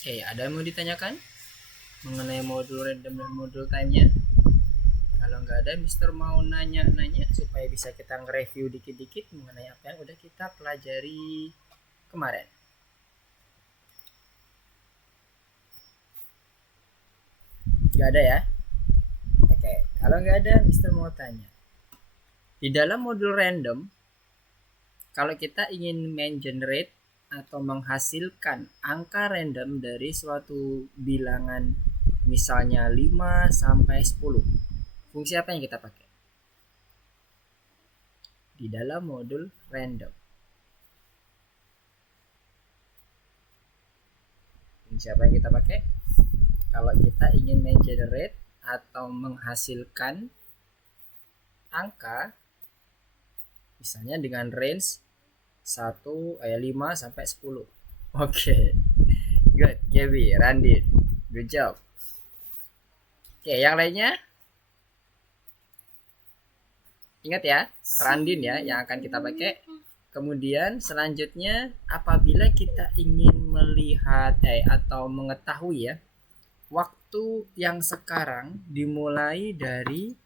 Oke, ada yang mau ditanyakan mengenai modul random dan modul time-nya? Kalau nggak ada, Mister mau nanya-nanya supaya bisa kita nge-review dikit-dikit mengenai apa yang udah kita pelajari kemarin. Nggak ada ya? Oke, kalau nggak ada, Mister mau tanya. Di dalam modul random, kalau kita ingin main generate atau menghasilkan angka random dari suatu bilangan misalnya 5 sampai 10, fungsi apa yang kita pakai? Di dalam modul random. Fungsi apa yang kita pakai? Kalau kita ingin mengenerate atau menghasilkan angka misalnya dengan range 5 sampai 10. Oke. Good, Kevi, Randin. Good job. Oke, yang lainnya ingat ya, Randin ya yang akan kita pakai. Kemudian selanjutnya apabila kita ingin melihat atau mengetahui ya waktu yang sekarang dimulai dari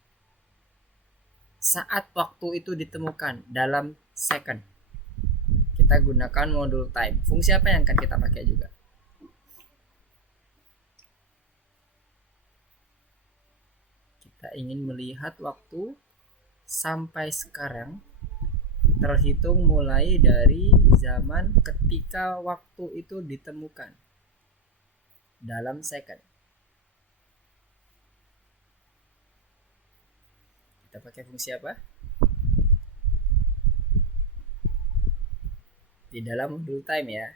saat waktu itu ditemukan dalam second, kita gunakan modul time. Fungsi apa yang akan kita pakai juga? Kita ingin melihat waktu sampai sekarang terhitung mulai dari zaman ketika waktu itu ditemukan dalam second. Kita pakai fungsi apa? Di dalam modul time ya.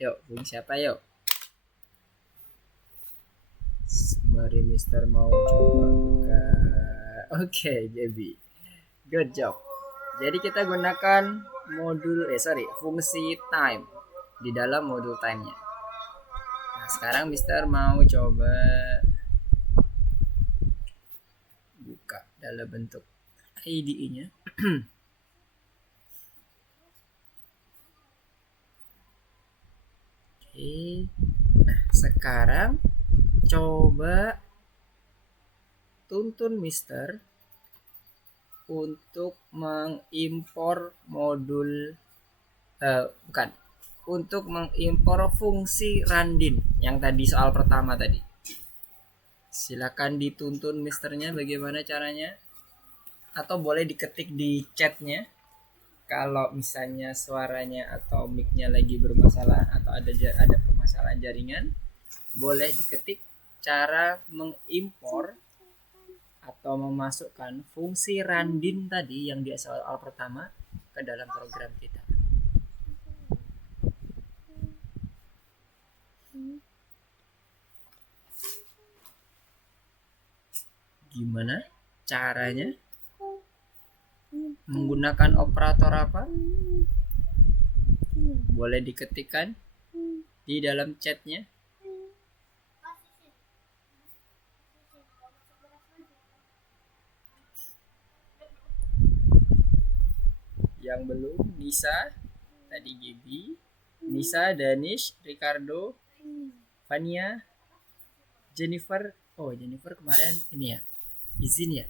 Yuk, fungsi apa yuk? Mari Mister mau coba buka. Oke, JB. Good job. Jadi kita gunakan fungsi time di dalam modul time-nya. Nah, sekarang Mister mau coba buka dalam bentuk IDE-nya. Oke. Nah, sekarang coba tuntun Mister untuk mengimpor modul untuk mengimpor fungsi Randin yang tadi soal pertama tadi. Silakan dituntun Misternya bagaimana caranya, atau boleh diketik di chatnya kalau misalnya suaranya atau mic-nya lagi bermasalah atau ada permasalahan jaringan. Boleh diketik cara mengimpor atau memasukkan fungsi Randin tadi yang di soal pertama ke dalam program kita. Gimana caranya? Menggunakan operator apa? Boleh diketikkan di dalam chatnya. Yang belum, Nisa, tadi Gaby, Nisa, Danish, Ricardo, Fania, Jennifer. Oh, Jennifer kemarin ini ya, izin ya.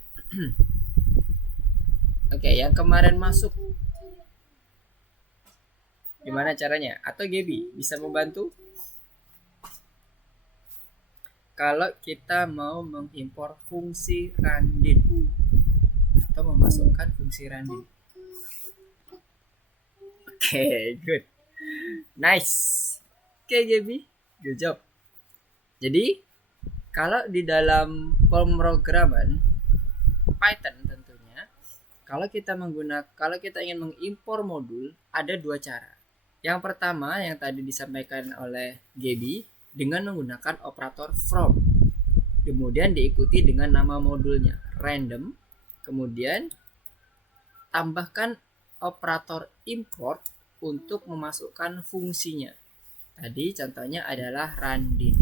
Oke, yang kemarin masuk gimana caranya? Atau Gaby bisa membantu? Kalau kita mau mengimpor fungsi Randin atau memasukkan fungsi Randin. Oke, good. Nice. Oke, Gaby. Good job. Jadi, kalau di dalam pemrograman Python tentunya, kalau kita ingin mengimpor modul, ada dua cara. Yang pertama yang tadi disampaikan oleh Gaby dengan menggunakan operator from. Kemudian diikuti dengan nama modulnya random. Kemudian tambahkan operator import untuk memasukkan fungsinya. Tadi contohnya adalah Randin.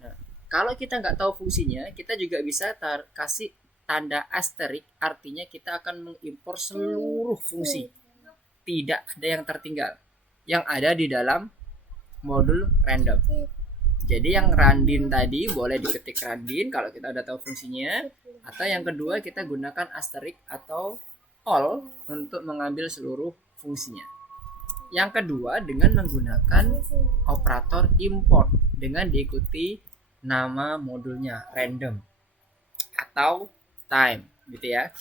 Nah, kalau kita nggak tahu fungsinya, kita juga bisa kasih tanda asterik, artinya kita akan mengimpor seluruh fungsi. tidak ada yang tertinggal yang ada di dalam modul random. Jadi yang randin tadi boleh diketik randin kalau kita udah tahu fungsinya, atau yang kedua kita gunakan asterisk atau all untuk mengambil seluruh fungsinya. Yang kedua dengan menggunakan operator import dengan diikuti nama modulnya random atau time gitu ya.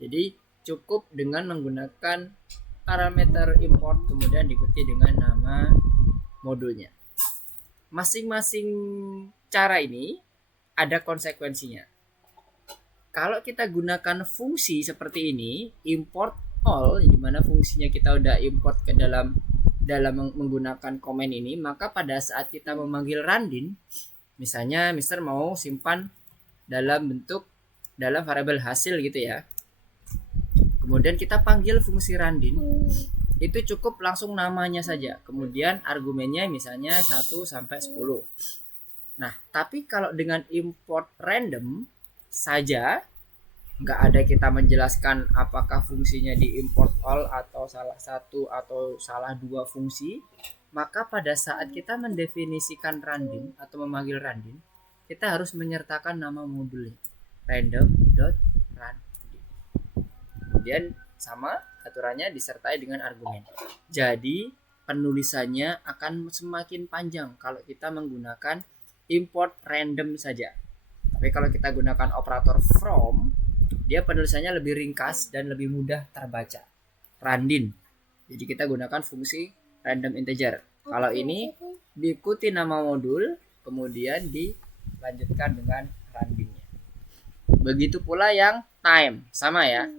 Jadi cukup dengan menggunakan parameter import kemudian diikuti dengan nama modulnya. Masing-masing cara ini ada konsekuensinya. Kalau kita gunakan fungsi seperti ini, import all, di mana fungsinya kita udah import ke dalam menggunakan komen ini, maka pada saat kita memanggil randin, misalnya Mister mau simpan dalam variabel hasil gitu ya. Kemudian kita panggil fungsi randin, itu cukup langsung namanya saja. Kemudian argumennya misalnya 1 sampai 10. Nah, tapi kalau dengan import random saja, nggak ada kita menjelaskan apakah fungsinya di import all atau salah satu atau salah dua fungsi, maka pada saat kita mendefinisikan random atau memanggil random, kita harus menyertakan nama modulnya random.random. Kemudian sama aturannya disertai dengan argumen. Jadi penulisannya akan semakin panjang kalau kita menggunakan import random saja. Tapi kalau kita gunakan operator from, dia penulisannya lebih ringkas dan lebih mudah terbaca. Randin. Jadi kita gunakan fungsi random integer. Kalau ini diikuti nama modul, kemudian dilanjutkan dengan randinnya. Begitu pula yang time, sama ya.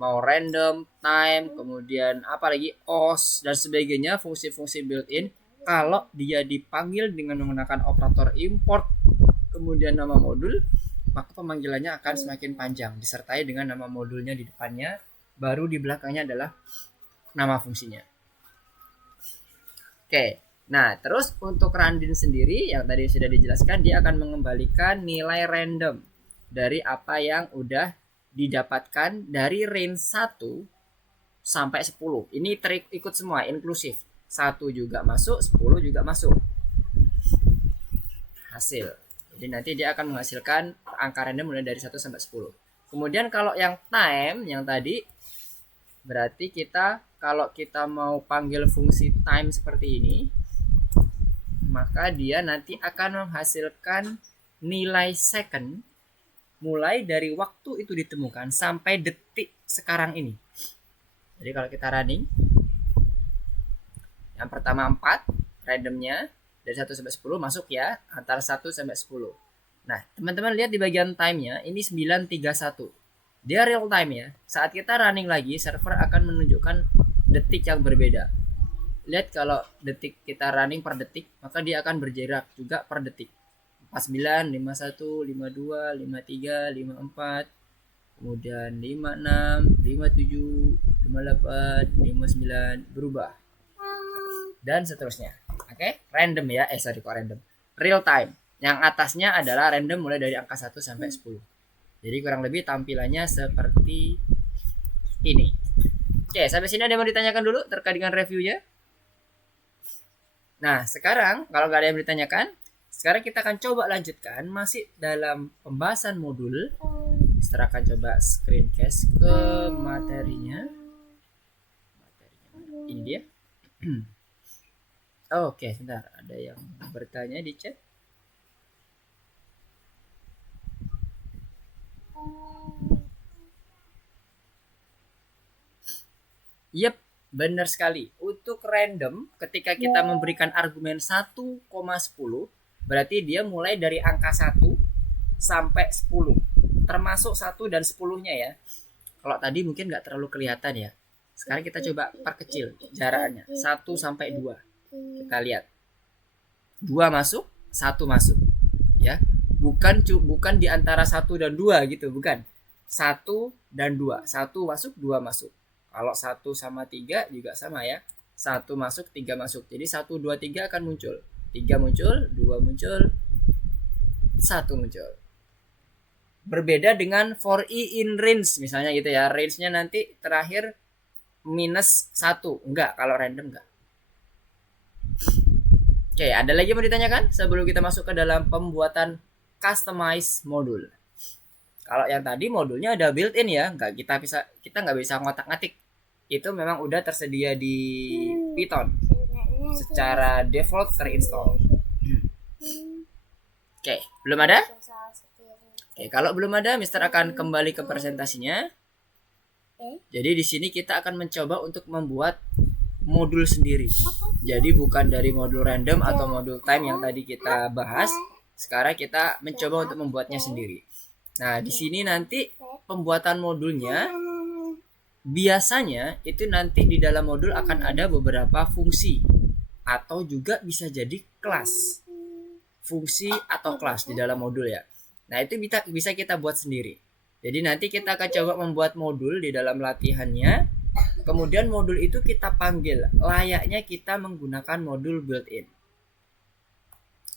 Mau random, time, kemudian apalagi os dan sebagainya, fungsi-fungsi built-in, kalau dia dipanggil dengan menggunakan operator import kemudian nama modul, maka pemanggilannya akan semakin panjang disertai dengan nama modulnya di depannya, baru di belakangnya adalah nama fungsinya. Oke, nah terus untuk randin sendiri yang tadi sudah dijelaskan, dia akan mengembalikan nilai random dari apa yang udah didapatkan dari range 1 sampai 10. Ini ikut semua, inklusif. 1 juga masuk, 10 juga masuk. Hasil. Jadi nanti dia akan menghasilkan angka random mulai dari 1 sampai 10. Kemudian kalau yang time, yang tadi, berarti kalau kita mau panggil fungsi time seperti ini, maka dia nanti akan menghasilkan nilai second mulai dari waktu itu ditemukan sampai detik sekarang ini. Jadi kalau kita running, yang pertama 4 randomnya dari 1 sampai 10 masuk ya, antara 1 sampai 10. Nah, teman-teman lihat di bagian time-nya, ini 931. Dia real time ya. Saat kita running lagi, server akan menunjukkan detik yang berbeda. Lihat kalau detik kita running per detik, maka dia akan berjarak juga per detik. 49, 51, 52, 53, 54, kemudian 56, 57, 58, 59 berubah. Dan seterusnya. Oke, random ya. Kok random. Real time. Yang atasnya adalah random mulai dari angka 1 sampai 10. Jadi kurang lebih tampilannya seperti ini. Oke, sampai sini ada yang mau ditanyakan dulu terkait dengan reviewnya? Nah, sekarang kalau nggak ada yang ditanyakan, sekarang kita akan coba lanjutkan masih dalam pembahasan modul. Kita akan coba screencast ke materinya. Ini dia. Oke, sebentar. Ada yang bertanya di chat. Yep, benar sekali. Untuk random, ketika kita memberikan argumen 1,10, berarti dia mulai dari angka 1 sampai 10. Termasuk 1 dan 10-nya ya. Kalau tadi mungkin nggak terlalu kelihatan ya. Sekarang kita coba perkecil jaraknya. 1 sampai 2. Kita lihat. 2 masuk, 1 masuk. Ya. Bukan di antara 1 dan 2 gitu, bukan. 1 dan 2. 1 masuk, 2 masuk. Kalau 1 sama 3 juga sama ya. 1 masuk, 3 masuk. Jadi 1, 2, 3 akan muncul. 3 muncul, 2 muncul, 1 muncul. Berbeda dengan for i in range misalnya gitu ya. Range-nya nanti terakhir -1. Enggak, kalau random enggak. Oke, ada lagi yang mau ditanyakan sebelum kita masuk ke dalam pembuatan customize modul? Kalau yang tadi modulnya ada built-in ya, kita nggak bisa ngotak-ngatik. Itu memang udah tersedia di Python secara default terinstall. Oke, belum ada? Oke, kalau belum ada, Mister akan kembali ke presentasinya. Jadi di sini kita akan mencoba untuk membuat modul sendiri. Jadi bukan dari modul random atau modul time yang tadi kita bahas. Sekarang kita mencoba untuk membuatnya sendiri. Nah, di sini nanti pembuatan modulnya biasanya itu nanti di dalam modul akan ada beberapa fungsi atau juga bisa jadi kelas. Fungsi atau kelas di dalam modul ya. Nah, itu bisa kita buat sendiri. Jadi nanti kita akan coba membuat modul di dalam latihannya. Kemudian modul itu kita panggil layaknya kita menggunakan modul built-in.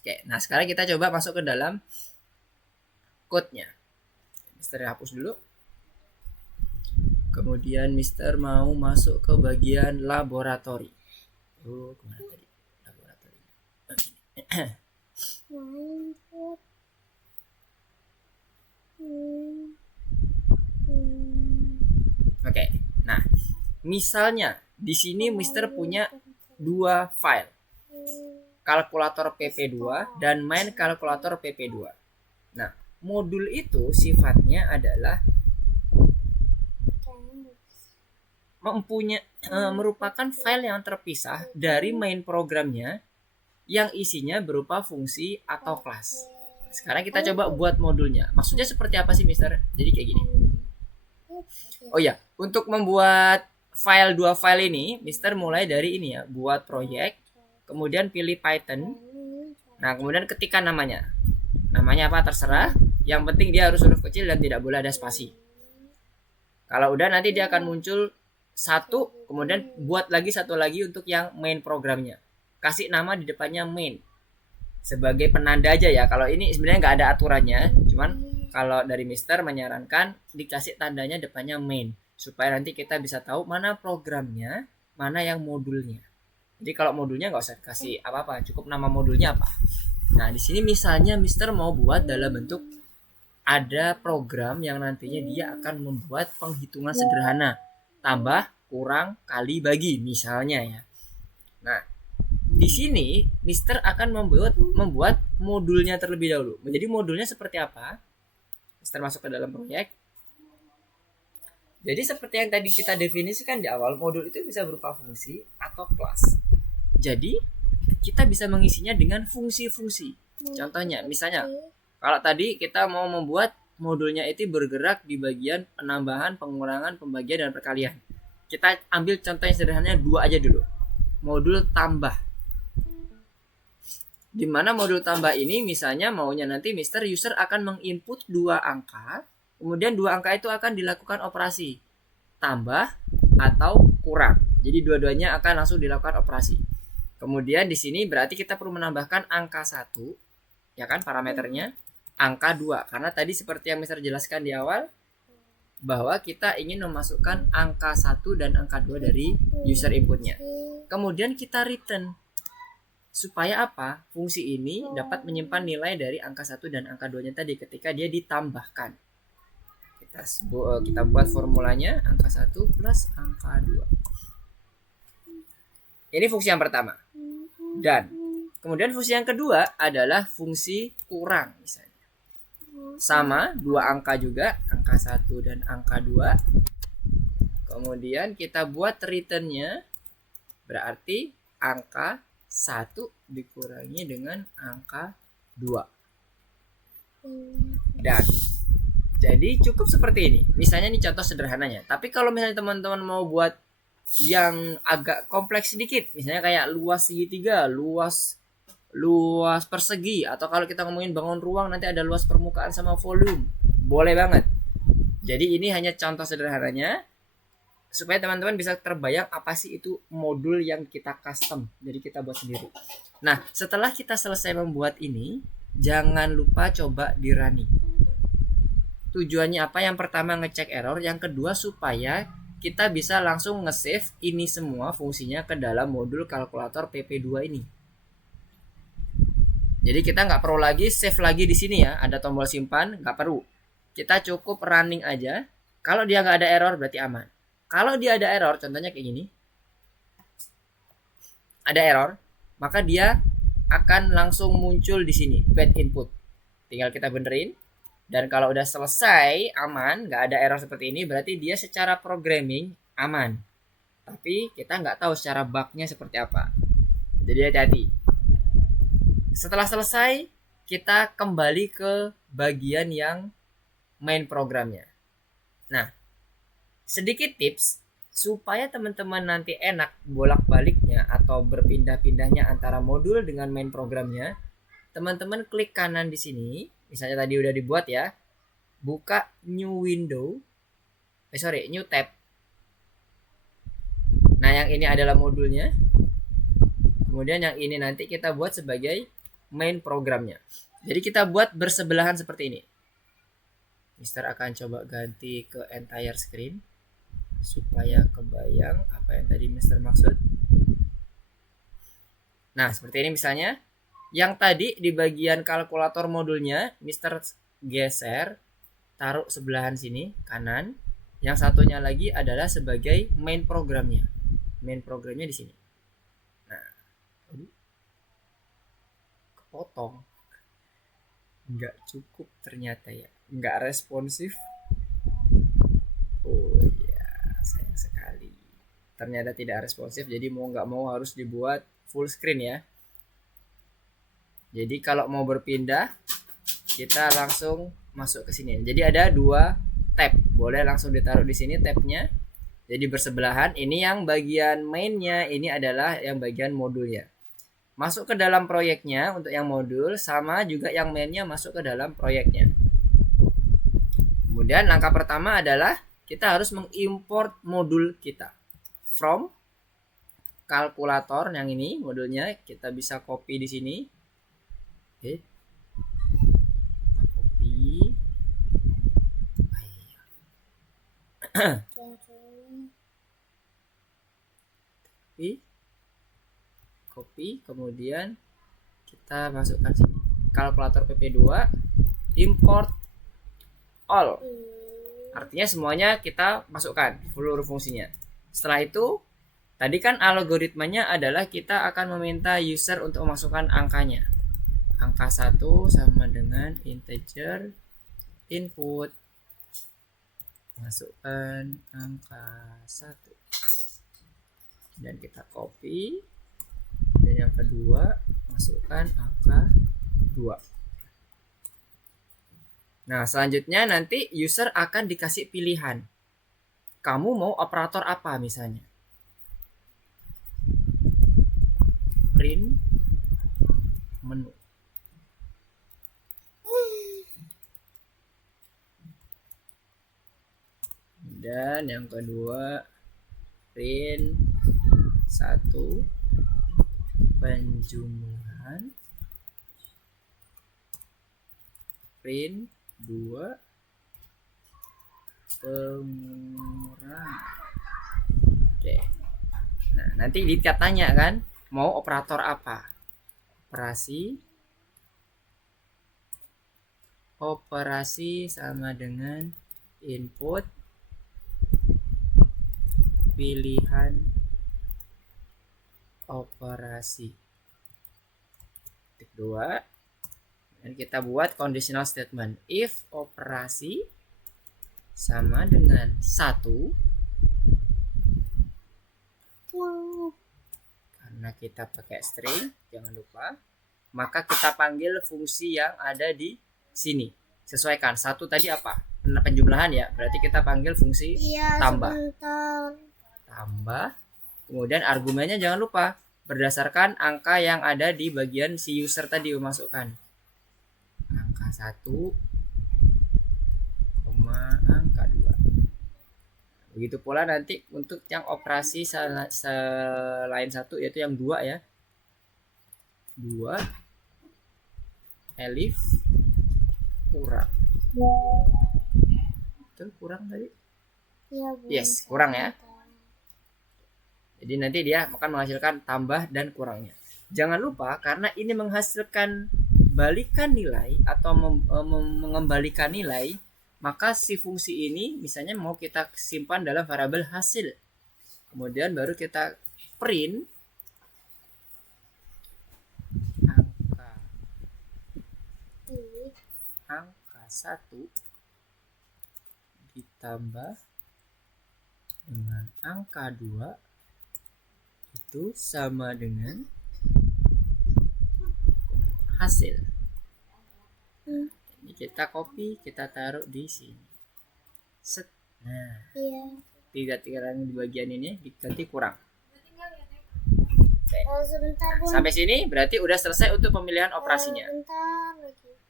Oke, nah sekarang kita coba masuk ke dalam code-nya. Mister hapus dulu. Kemudian Mister mau masuk ke bagian laboratori. Oh, kemana tadi? Laboratori. Oke. Nah, misalnya di sini Mister punya 2 file. Kalkulator PP2 dan main kalkulator PP2. Nah, modul itu sifatnya adalah merupakan file yang terpisah dari main programnya yang isinya berupa fungsi atau kelas. Sekarang kita coba buat modulnya. Maksudnya seperti apa sih, Mister? Jadi kayak gini. Oh ya, untuk membuat file 2 file ini, Mister mulai dari ini ya, buat proyek, kemudian pilih Python. Nah, kemudian ketikkan namanya. Namanya apa terserah, yang penting dia harus huruf kecil dan tidak boleh ada spasi. Kalau udah nanti dia akan muncul satu, kemudian buat lagi satu lagi untuk yang main programnya. Kasih nama di depannya main. Sebagai penanda aja ya. Kalau ini sebenarnya nggak ada aturannya, cuman kalau dari Mister menyarankan dikasih tandanya depannya main supaya nanti kita bisa tahu mana programnya, mana yang modulnya. Jadi kalau modulnya nggak usah kasih apa-apa, cukup nama modulnya apa. Nah di sini misalnya Mister mau buat dalam bentuk ada program yang nantinya dia akan membuat penghitungan sederhana, tambah, kurang, kali, bagi misalnya ya. Nah di sini Mister akan membuat modulnya terlebih dahulu. Jadi modulnya seperti apa? Mister masuk ke dalam proyek. Jadi seperti yang tadi kita definisikan di awal, modul itu bisa berupa fungsi atau kelas. Jadi kita bisa mengisinya dengan fungsi-fungsi. Contohnya, misalnya kalau tadi kita mau membuat modulnya itu bergerak di bagian penambahan, pengurangan, pembagian, dan perkalian. Kita ambil contoh yang sederhananya 2 aja dulu. Modul tambah. Di mana modul tambah ini misalnya maunya nanti Mister user akan menginput 2 angka, kemudian 2 angka itu akan dilakukan operasi tambah atau kurang. Jadi dua-duanya akan langsung dilakukan operasi. Kemudian di sini berarti kita perlu menambahkan angka 1, ya kan parameternya, angka 2. Karena tadi seperti yang Mister jelaskan di awal bahwa kita ingin memasukkan angka 1 dan angka 2 dari user inputnya. Kemudian kita return. Supaya apa? Fungsi ini dapat menyimpan nilai dari angka 1 dan angka 2-nya tadi ketika dia ditambahkan. Kita buat formulanya angka 1 plus angka 2. Ini fungsi yang pertama. Dan kemudian fungsi yang kedua adalah fungsi kurang misalnya. Sama 2 angka juga, angka 1 dan angka 2. Kemudian kita buat return-nya berarti angka 1 dikurangi dengan angka 2. Dan jadi cukup seperti ini. Misalnya ini contoh sederhananya. Tapi kalau misalnya teman-teman mau buat yang agak kompleks sedikit, misalnya kayak luas segitiga, luas persegi, atau kalau kita ngomongin bangun ruang nanti ada luas permukaan sama volume, boleh banget. Jadi ini hanya contoh sederhananya supaya teman-teman bisa terbayang apa sih itu modul yang kita custom, jadi kita buat sendiri. Nah setelah kita selesai membuat ini, jangan lupa coba di running. Tujuannya apa? Yang pertama ngecek error, yang kedua supaya kita bisa langsung nge-save ini semua fungsinya ke dalam modul kalkulator PP2 ini. Jadi kita nggak perlu lagi save lagi di sini ya, ada tombol simpan, nggak perlu. Kita cukup running aja. Kalau dia nggak ada error berarti aman. Kalau dia ada error, contohnya kayak gini, ada error, maka dia akan langsung muncul di sini, bad input. Tinggal kita benerin. Dan kalau udah selesai, aman, nggak ada error seperti ini, berarti dia secara programming aman. Tapi kita nggak tahu secara bugnya seperti apa. Jadi hati-hati. Setelah selesai, kita kembali ke bagian yang main programnya. Nah, sedikit tips supaya teman-teman nanti enak bolak-baliknya atau berpindah-pindahnya antara modul dengan main programnya. Teman-teman klik kanan di sini, misalnya tadi udah dibuat ya, buka new window, new tab. Nah, yang ini adalah modulnya. Kemudian yang ini nanti kita buat sebagai main programnya. Jadi kita buat bersebelahan seperti ini. Mister akan coba ganti ke entire screen supaya kebayang apa yang tadi Mister maksud. Nah, seperti ini misalnya. Yang tadi di bagian kalkulator modulnya Mister geser, taruh sebelahan sini kanan. Yang satunya lagi adalah sebagai main programnya. Main programnya di sini. Nah, kepotong. Nggak cukup ternyata ya, nggak responsif. Oh iya, sayang sekali. Ternyata tidak responsif, jadi mau nggak mau harus dibuat full screen ya. Jadi kalau mau berpindah, kita langsung masuk ke sini. Jadi ada 2 tab, boleh langsung ditaruh di sini tabnya. Jadi bersebelahan. Ini yang bagian mainnya, ini adalah yang bagian modulnya. Masuk ke dalam proyeknya untuk yang modul, sama juga yang mainnya masuk ke dalam proyeknya. Kemudian langkah pertama adalah kita harus mengimport modul kita. From kalkulator yang ini modulnya, kita bisa copy di sini. Oke. Copy, kemudian kita masukkan sini. Kalkulator PP2 import all. Artinya semuanya kita masukkan seluruh fungsinya. Setelah itu, tadi kan algoritmanya adalah kita akan meminta user untuk memasukkan angkanya. Angka 1 sama dengan integer input. Masukkan angka 1. Dan kita copy. Dan yang kedua, masukkan angka 2. Nah, selanjutnya nanti user akan dikasih pilihan. Kamu mau operator apa misalnya? Print menu. Dan yang kedua, print 1 penjumlahan, print 2 pengurangan. Oke. Nah, nanti ditanya kan, mau operator apa? Operasi sama dengan input pilihan operasi. Titik 2. Dan kita buat conditional statement. If operasi sama dengan 1, karena kita pakai string, jangan lupa, maka kita panggil fungsi yang ada di sini. Sesuaikan. 1 tadi apa? Penjumlahan ya. Berarti kita panggil fungsi tambah. Tambah. Kemudian argumennya jangan lupa berdasarkan angka yang ada di bagian si user tadi memasukkan. Angka 1, angka 2. Begitu pula nanti untuk yang operasi selain 1, yaitu yang 2 ya. 2 elif kurang. Itu kurang tadi? Yes, kurang ya. Jadi nanti dia akan menghasilkan tambah dan kurangnya. Jangan lupa karena ini menghasilkan balikan nilai atau mengembalikan nilai, maka si fungsi ini misalnya mau kita simpan dalam variabel hasil. Kemudian baru kita print angka 1 ditambah dengan angka 2 itu sama dengan hasil. Ini kita copy, kita taruh di sini. Set. Nah, tiga di bagian ini diganti kurang. Sampai sini berarti udah selesai untuk pemilihan operasinya.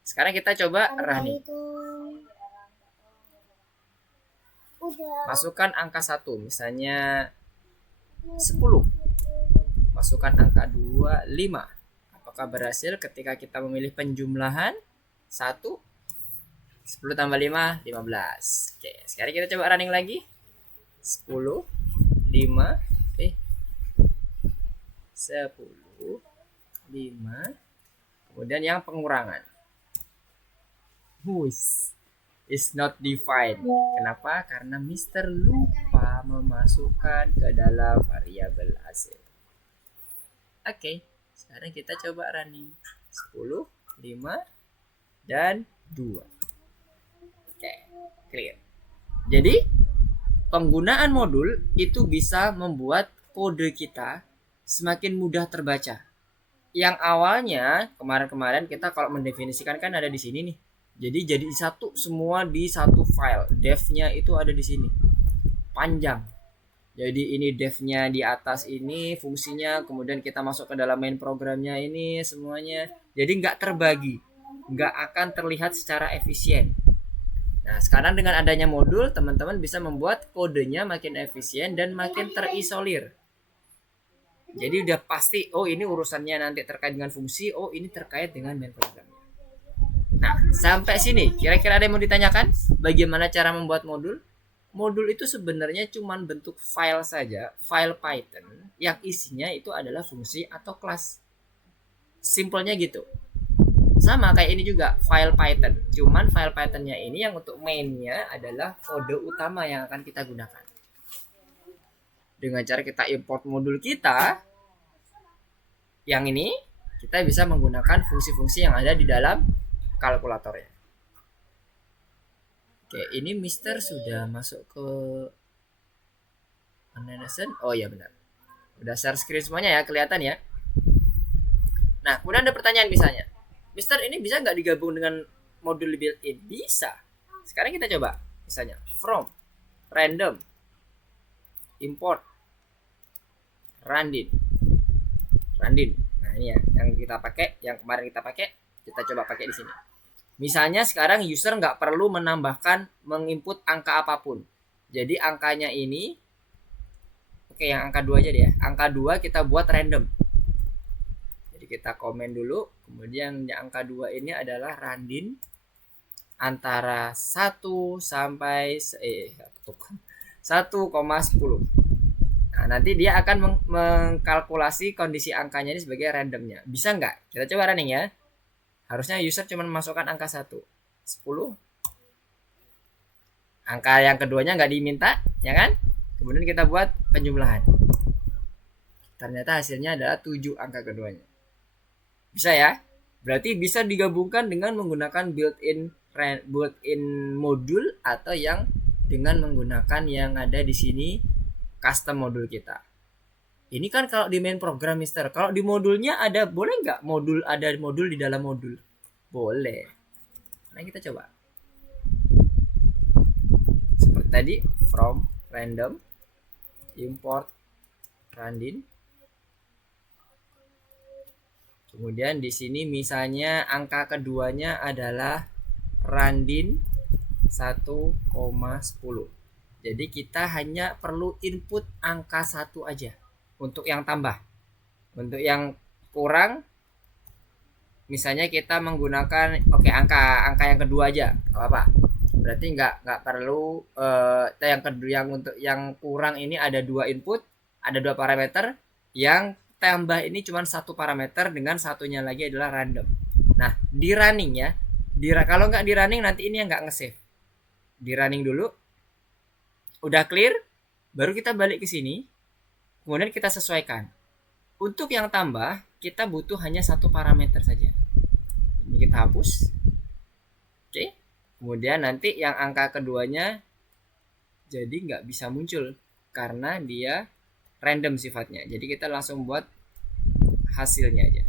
Sekarang kita coba running. Masukkan angka 1, misalnya 10. Masukkan angka 2, 5. Apakah berhasil ketika kita memilih penjumlahan 1? 10 tambah 5, 15. Oke, sekarang kita coba running lagi. 10, 5, 10, 5. Kemudian yang pengurangan. Is not defined. Kenapa? Karena Mister lupa memasukkan ke dalam variabel hasil. Oke, sekarang kita coba running. 10, 5, dan 2. Oke, clear. Jadi, penggunaan modul itu bisa membuat kode kita semakin mudah terbaca. Yang awalnya, kemarin kita kalau mendefinisikan kan ada di sini nih. Jadi satu semua di satu file. Dev-nya itu ada di sini. Panjang. Jadi ini dev-nya di atas ini, fungsinya, kemudian kita masuk ke dalam main programnya ini semuanya. Jadi nggak terbagi, nggak akan terlihat secara efisien. Nah, sekarang dengan adanya modul, teman-teman bisa membuat kodenya makin efisien dan makin terisolir. Jadi udah pasti, oh ini urusannya nanti terkait dengan fungsi, oh ini terkait dengan main programnya. Nah, sampai sini, kira-kira ada yang mau ditanyakan? Bagaimana cara membuat modul? Modul itu sebenarnya cuma bentuk file saja, file Python, yang isinya itu adalah fungsi atau kelas. Simpelnya gitu. Sama kayak ini juga, file Python. Cuman file Pythonnya ini yang untuk mainnya adalah kode utama yang akan kita gunakan. Dengan cara kita import modul kita, yang ini, kita bisa menggunakan fungsi-fungsi yang ada di dalam kalkulatornya. Oke, ini Mister sudah masuk ke online lesson. Oh iya benar. Udah share screen semuanya ya, kelihatan ya. Nah, kemudian ada pertanyaan misalnya, Mister ini bisa nggak digabung dengan modul built-in? Bisa. Sekarang kita coba. Misalnya from random import randin. Nah, ini ya yang kita pakai, yang kemarin kita pakai, kita coba pakai di sini. Misalnya sekarang user nggak perlu menambahkan, menginput angka apapun. Jadi angkanya ini, oke yang angka 2 aja deh ya. Angka 2 kita buat random. Jadi kita komen dulu, kemudian yang angka 2 ini adalah randin antara 1 sampai 1,10. Nah, nanti dia akan mengkalkulasi kondisi angkanya ini sebagai randomnya. Bisa nggak? Kita coba running ya. Harusnya user cuma memasukkan angka 1, 10. Angka yang keduanya nggak diminta, ya kan? Kemudian kita buat penjumlahan. Ternyata hasilnya adalah 7 angka keduanya. Bisa ya? Berarti bisa digabungkan dengan menggunakan built-in modul atau yang dengan menggunakan yang ada di sini custom modul kita. Ini kan kalau di main program Mister. Kalau di modulnya ada, boleh nggak ada modul di dalam modul? Boleh. Nah kita coba. Seperti tadi, from random import randin. Kemudian di sini misalnya angka keduanya adalah randin 1,10. Jadi kita hanya perlu input angka 1 aja. Untuk yang tambah, untuk yang kurang, misalnya kita menggunakan angka yang kedua aja, apa? Berarti nggak perlu yang kedua, yang untuk yang kurang ini ada 2 input, ada 2 parameter, yang tambah ini cuma 1 parameter dengan satunya lagi adalah random. Nah, di running ya, kalau nggak di running nanti ini yang nggak nge-save. Di running dulu, udah clear, baru kita balik ke sini, kemudian kita sesuaikan. Untuk yang tambah, kita butuh hanya 1 parameter saja. Ini kita hapus. Oke. Kemudian nanti yang angka keduanya jadi nggak bisa muncul karena dia random sifatnya. Jadi kita langsung buat hasilnya aja.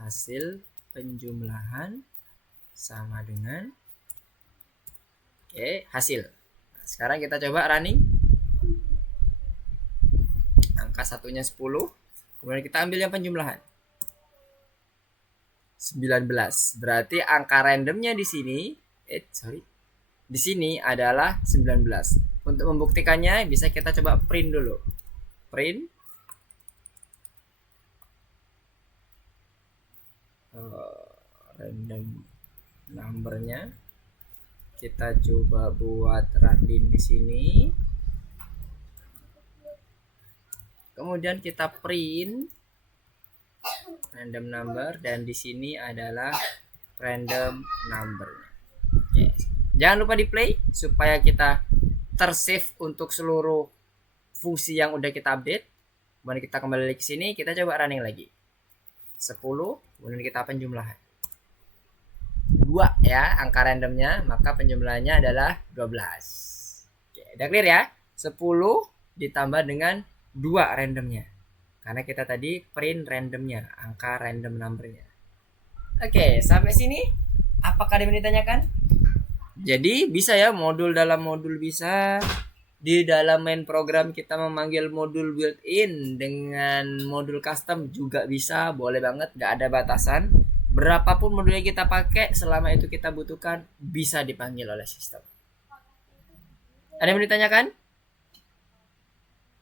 Hasil penjumlahan sama dengan hasil. Nah, sekarang kita coba running. Angka satunya 10. Kemudian kita ambil yang penjumlahan. 19. Berarti angka randomnya di sini, di sini adalah 19. Untuk membuktikannya bisa kita coba print dulu. Print random numbernya. Kita coba buat random di sini. Kemudian kita print random number dan di sini adalah random number. Oke. Jangan lupa di play supaya kita tersave untuk seluruh fungsi yang udah kita update. Kemudian kita kembali ke sini, kita coba running lagi. 10, kemudian kita penjumlahan. 2 ya angka randomnya, maka penjumlahannya adalah 12. Oke, udah clear ya? 10 ditambah dengan 2 randomnya. Karena kita tadi print randomnya, angka random numbernya. Oke, sampai sini apakah ada yang ditanyakan? Jadi bisa ya, modul dalam modul bisa. Di dalam main program kita memanggil modul built-in dengan modul custom juga bisa, boleh banget, gak ada batasan. Berapapun modul yang kita pakai, selama itu kita butuhkan, bisa dipanggil oleh sistem. Ada yang ditanyakan?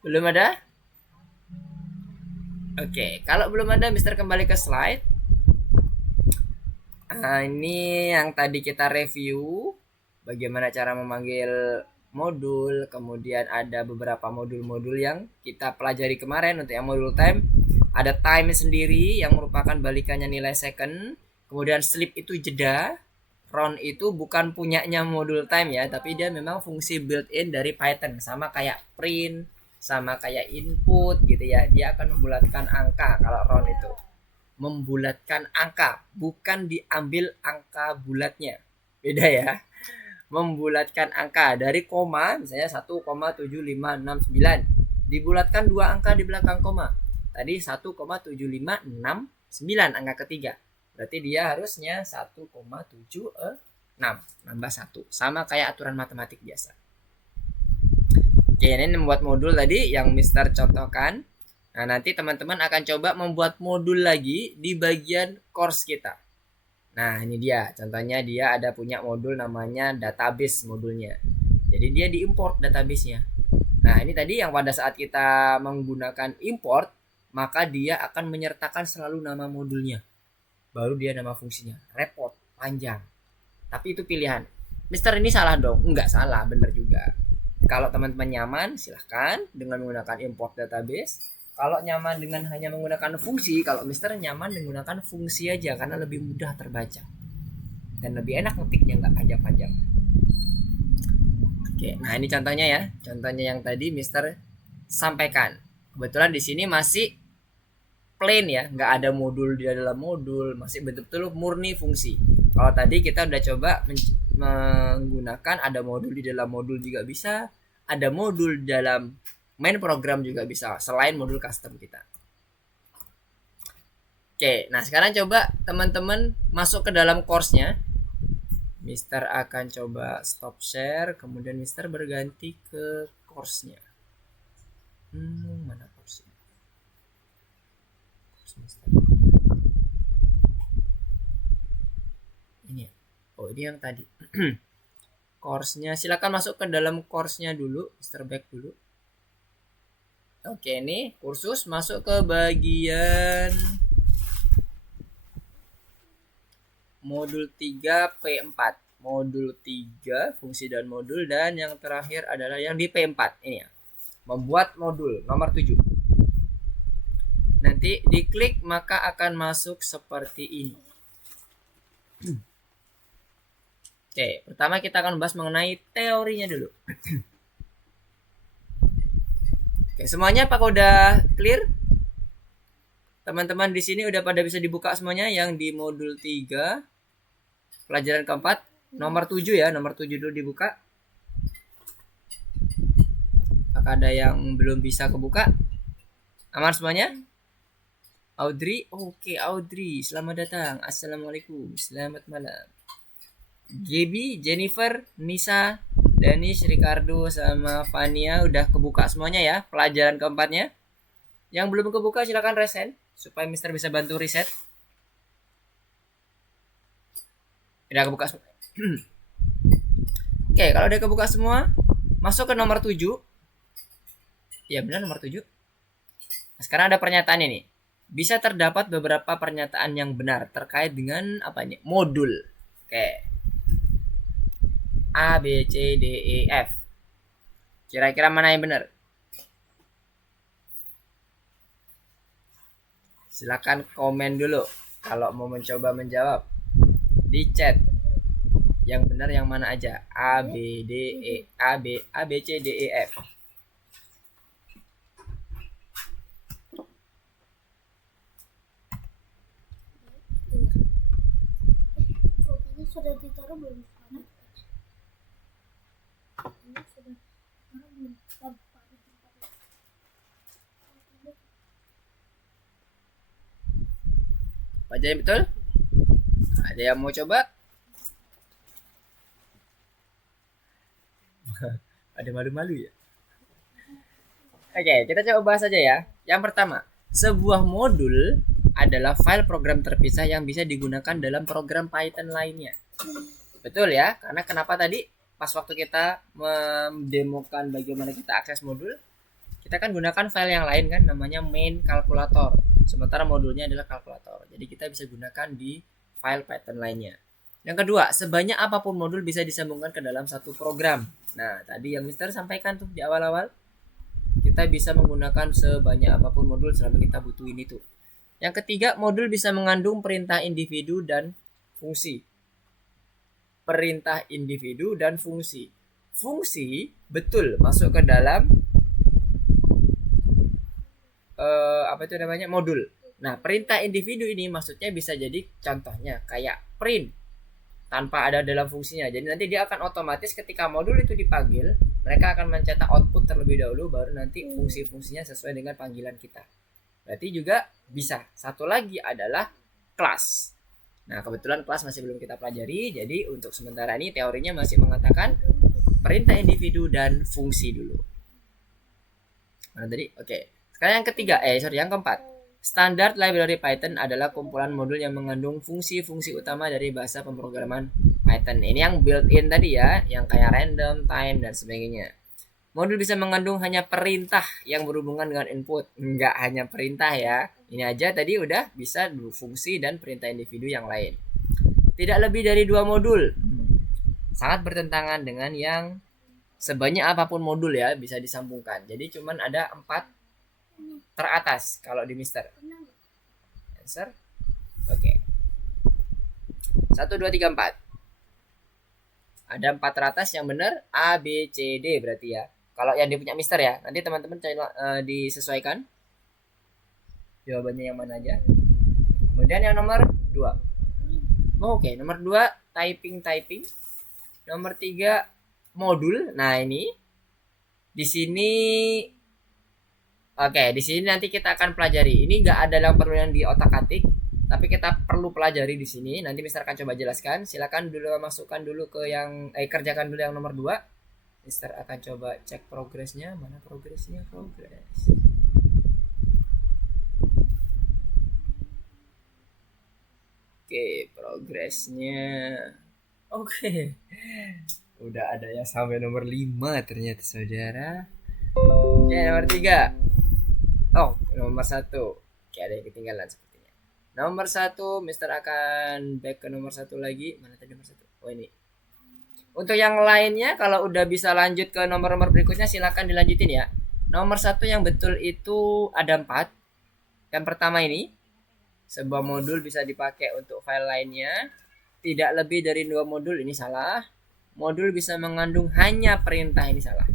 Belum ada? Oke, kalau belum ada, Mister kembali ke slide. Nah, ini yang tadi kita review bagaimana cara memanggil modul, kemudian ada beberapa modul-modul yang kita pelajari kemarin. Untuk yang modul time, ada time sendiri yang merupakan balikannya nilai second, kemudian sleep itu jeda, round itu bukan punyanya modul time ya, tapi dia memang fungsi built-in dari Python, sama kayak print, sama kayak input gitu ya. Dia akan membulatkan angka. Kalau round itu membulatkan angka, bukan diambil angka bulatnya, beda ya. Membulatkan angka dari koma, misalnya 1,7569, dibulatkan 2 angka di belakang koma. Tadi 1,7569 angka ketiga, berarti dia harusnya 1,76, nambah 1, sama kayak aturan matematik biasa. Oke, ini membuat modul tadi yang Mister contohkan. Nah, nanti teman-teman akan coba membuat modul lagi di bagian course kita. Nah, ini dia. Contohnya dia ada punya modul namanya database modulnya. Jadi dia diimport databasenya. Nah, ini tadi yang pada saat kita menggunakan import, maka dia akan menyertakan selalu nama modulnya. Baru dia nama fungsinya. Repot, panjang. Tapi itu pilihan. Mister ini salah dong? Enggak salah, bener juga. Kalau teman-teman nyaman, silahkan dengan menggunakan import database. Kalau nyaman dengan hanya menggunakan fungsi, kalau Mister nyaman menggunakan fungsi aja karena lebih mudah terbaca dan lebih enak ngetiknya, nggak panjang-panjang. Oke, nah ini contohnya ya, contohnya yang tadi Mister sampaikan. Kebetulan di sini masih plain ya, nggak ada modul di dalam modul, masih betul-betul murni fungsi. Kalau tadi kita udah coba menggunakan ada modul di dalam modul juga bisa, ada modul di dalam main program juga bisa, selain modul custom kita. Oke, nah sekarang coba teman-teman masuk ke dalam course-nya. Mister akan coba stop share, kemudian Mister berganti ke course-nya. Mana course-nya? Ini ya. Oh, ini yang tadi. Course-nya, silakan masuk ke dalam course-nya dulu, Mister back dulu. Oke, ini kursus masuk ke bagian modul 3 P4. Modul 3 fungsi dan modul, dan yang terakhir adalah yang di P4 ini ya. Membuat modul nomor 7. Nanti diklik maka akan masuk seperti ini. Oke, pertama kita akan bahas mengenai teorinya dulu. Oke, semuanya apakah udah clear? Teman-teman di sini udah pada bisa dibuka semuanya yang di modul 3 pelajaran keempat nomor 7 ya, nomor 7 dulu dibuka. Apakah ada yang belum bisa kebuka? Aman semuanya? Audrey, oke Audrey, selamat datang. Assalamualaikum, selamat malam. Gaby, Jennifer, Nisa, Danish, Ricardo, sama Fania udah kebuka semuanya ya pelajaran keempatnya. Yang belum kebuka silakan resend supaya Mister bisa bantu riset. Udah kebuka semua. Oke, kalau udah kebuka semua, masuk ke nomor 7. Ya benar nomor 7. Nah, sekarang ada pernyataan ini. Bisa terdapat beberapa pernyataan yang benar terkait dengan apa ini? Modul. Oke. A, B, C, D, E, F. Kira-kira mana yang benar? Silakan komen dulu kalau mau mencoba menjawab di chat. Yang benar yang mana aja? A, B, D, E, A, B, C, D, E, F. Ini sudah ditaruh belum? Pak Jaya betul? Ada yang mau coba? Ada malu-malu ya? Oke, kita coba bahas aja ya. Yang pertama, sebuah modul adalah file program terpisah yang bisa digunakan dalam program Python lainnya. Betul ya? Karena kenapa tadi pas waktu kita mendemokan bagaimana kita akses modul, kita kan gunakan file yang lain kan, namanya main kalkulator. Sementara modulnya adalah kalkulator. Jadi kita bisa gunakan di file Python lainnya. Yang kedua, sebanyak apapun modul bisa disambungkan ke dalam satu program. Nah, tadi yang Mister sampaikan tuh di awal-awal, kita bisa menggunakan sebanyak apapun modul selama kita butuhin itu. Yang ketiga, modul bisa mengandung perintah individu dan fungsi. Perintah individu dan fungsi. Fungsi betul masuk ke dalam apa itu namanya modul. Nah, perintah individu ini maksudnya bisa jadi contohnya kayak print tanpa ada dalam fungsinya. Jadi nanti dia akan otomatis ketika modul itu dipanggil, mereka akan mencetak output terlebih dahulu, baru nanti fungsi-fungsinya sesuai dengan panggilan kita. Berarti juga bisa. Satu lagi adalah kelas. Nah, kebetulan kelas masih belum kita pelajari, jadi untuk sementara ini teorinya masih mengatakan perintah individu dan fungsi dulu. Mana tadi? Oke. Sekarang yang ketiga, yang keempat. Standard library Python adalah kumpulan modul yang mengandung fungsi-fungsi utama dari bahasa pemrograman Python. Ini yang built-in tadi ya, yang kayak random, time, dan sebagainya. Modul bisa mengandung hanya perintah yang berhubungan dengan input. Enggak hanya perintah ya. Ini aja tadi udah bisa fungsi dan perintah individu yang lain. Tidak lebih dari 2 modul. Sangat bertentangan dengan yang sebanyak apapun modul ya bisa disambungkan. Jadi cuman ada 4 teratas kalau di Mister. Answer? Oke. 1, 2, 3, 4. Ada 4 teratas yang benar A, B, C, D berarti ya. Kalau yang dia punya Mister ya. Nanti teman-teman disesuaikan jawabannya yang mana aja. Kemudian yang nomor 2. Oke, nomor 2 typing. Nomor 3 modul. Nah, ini di sini oke, di sini nanti kita akan pelajari. Ini nggak ada yang perlu yang di otak-atik, tapi kita perlu pelajari di sini. Nanti Mister akan coba jelaskan. Silakan dulu masukkan dulu ke yang kerjakan dulu yang nomor 2. Mister akan coba cek progresnya. Mana progresnya? Progres. Oke, progresnya. Oke. Udah ada yang sampai nomor 5 ternyata saudara. Oke, nomor 3. Oh, nomor 1. Oke, ada yang ketinggalan sepertinya. Nomor 1, Mister akan back ke nomor 1 lagi. Mana tadi nomor 1? Oh ini. Untuk yang lainnya kalau udah bisa lanjut ke nomor-nomor berikutnya silakan dilanjutin ya. Nomor 1 yang betul itu ada 4. Yang pertama ini, sebuah modul bisa dipakai untuk file lainnya. Tidak lebih dari 2 modul, ini salah. Modul bisa mengandung hanya perintah, ini salah.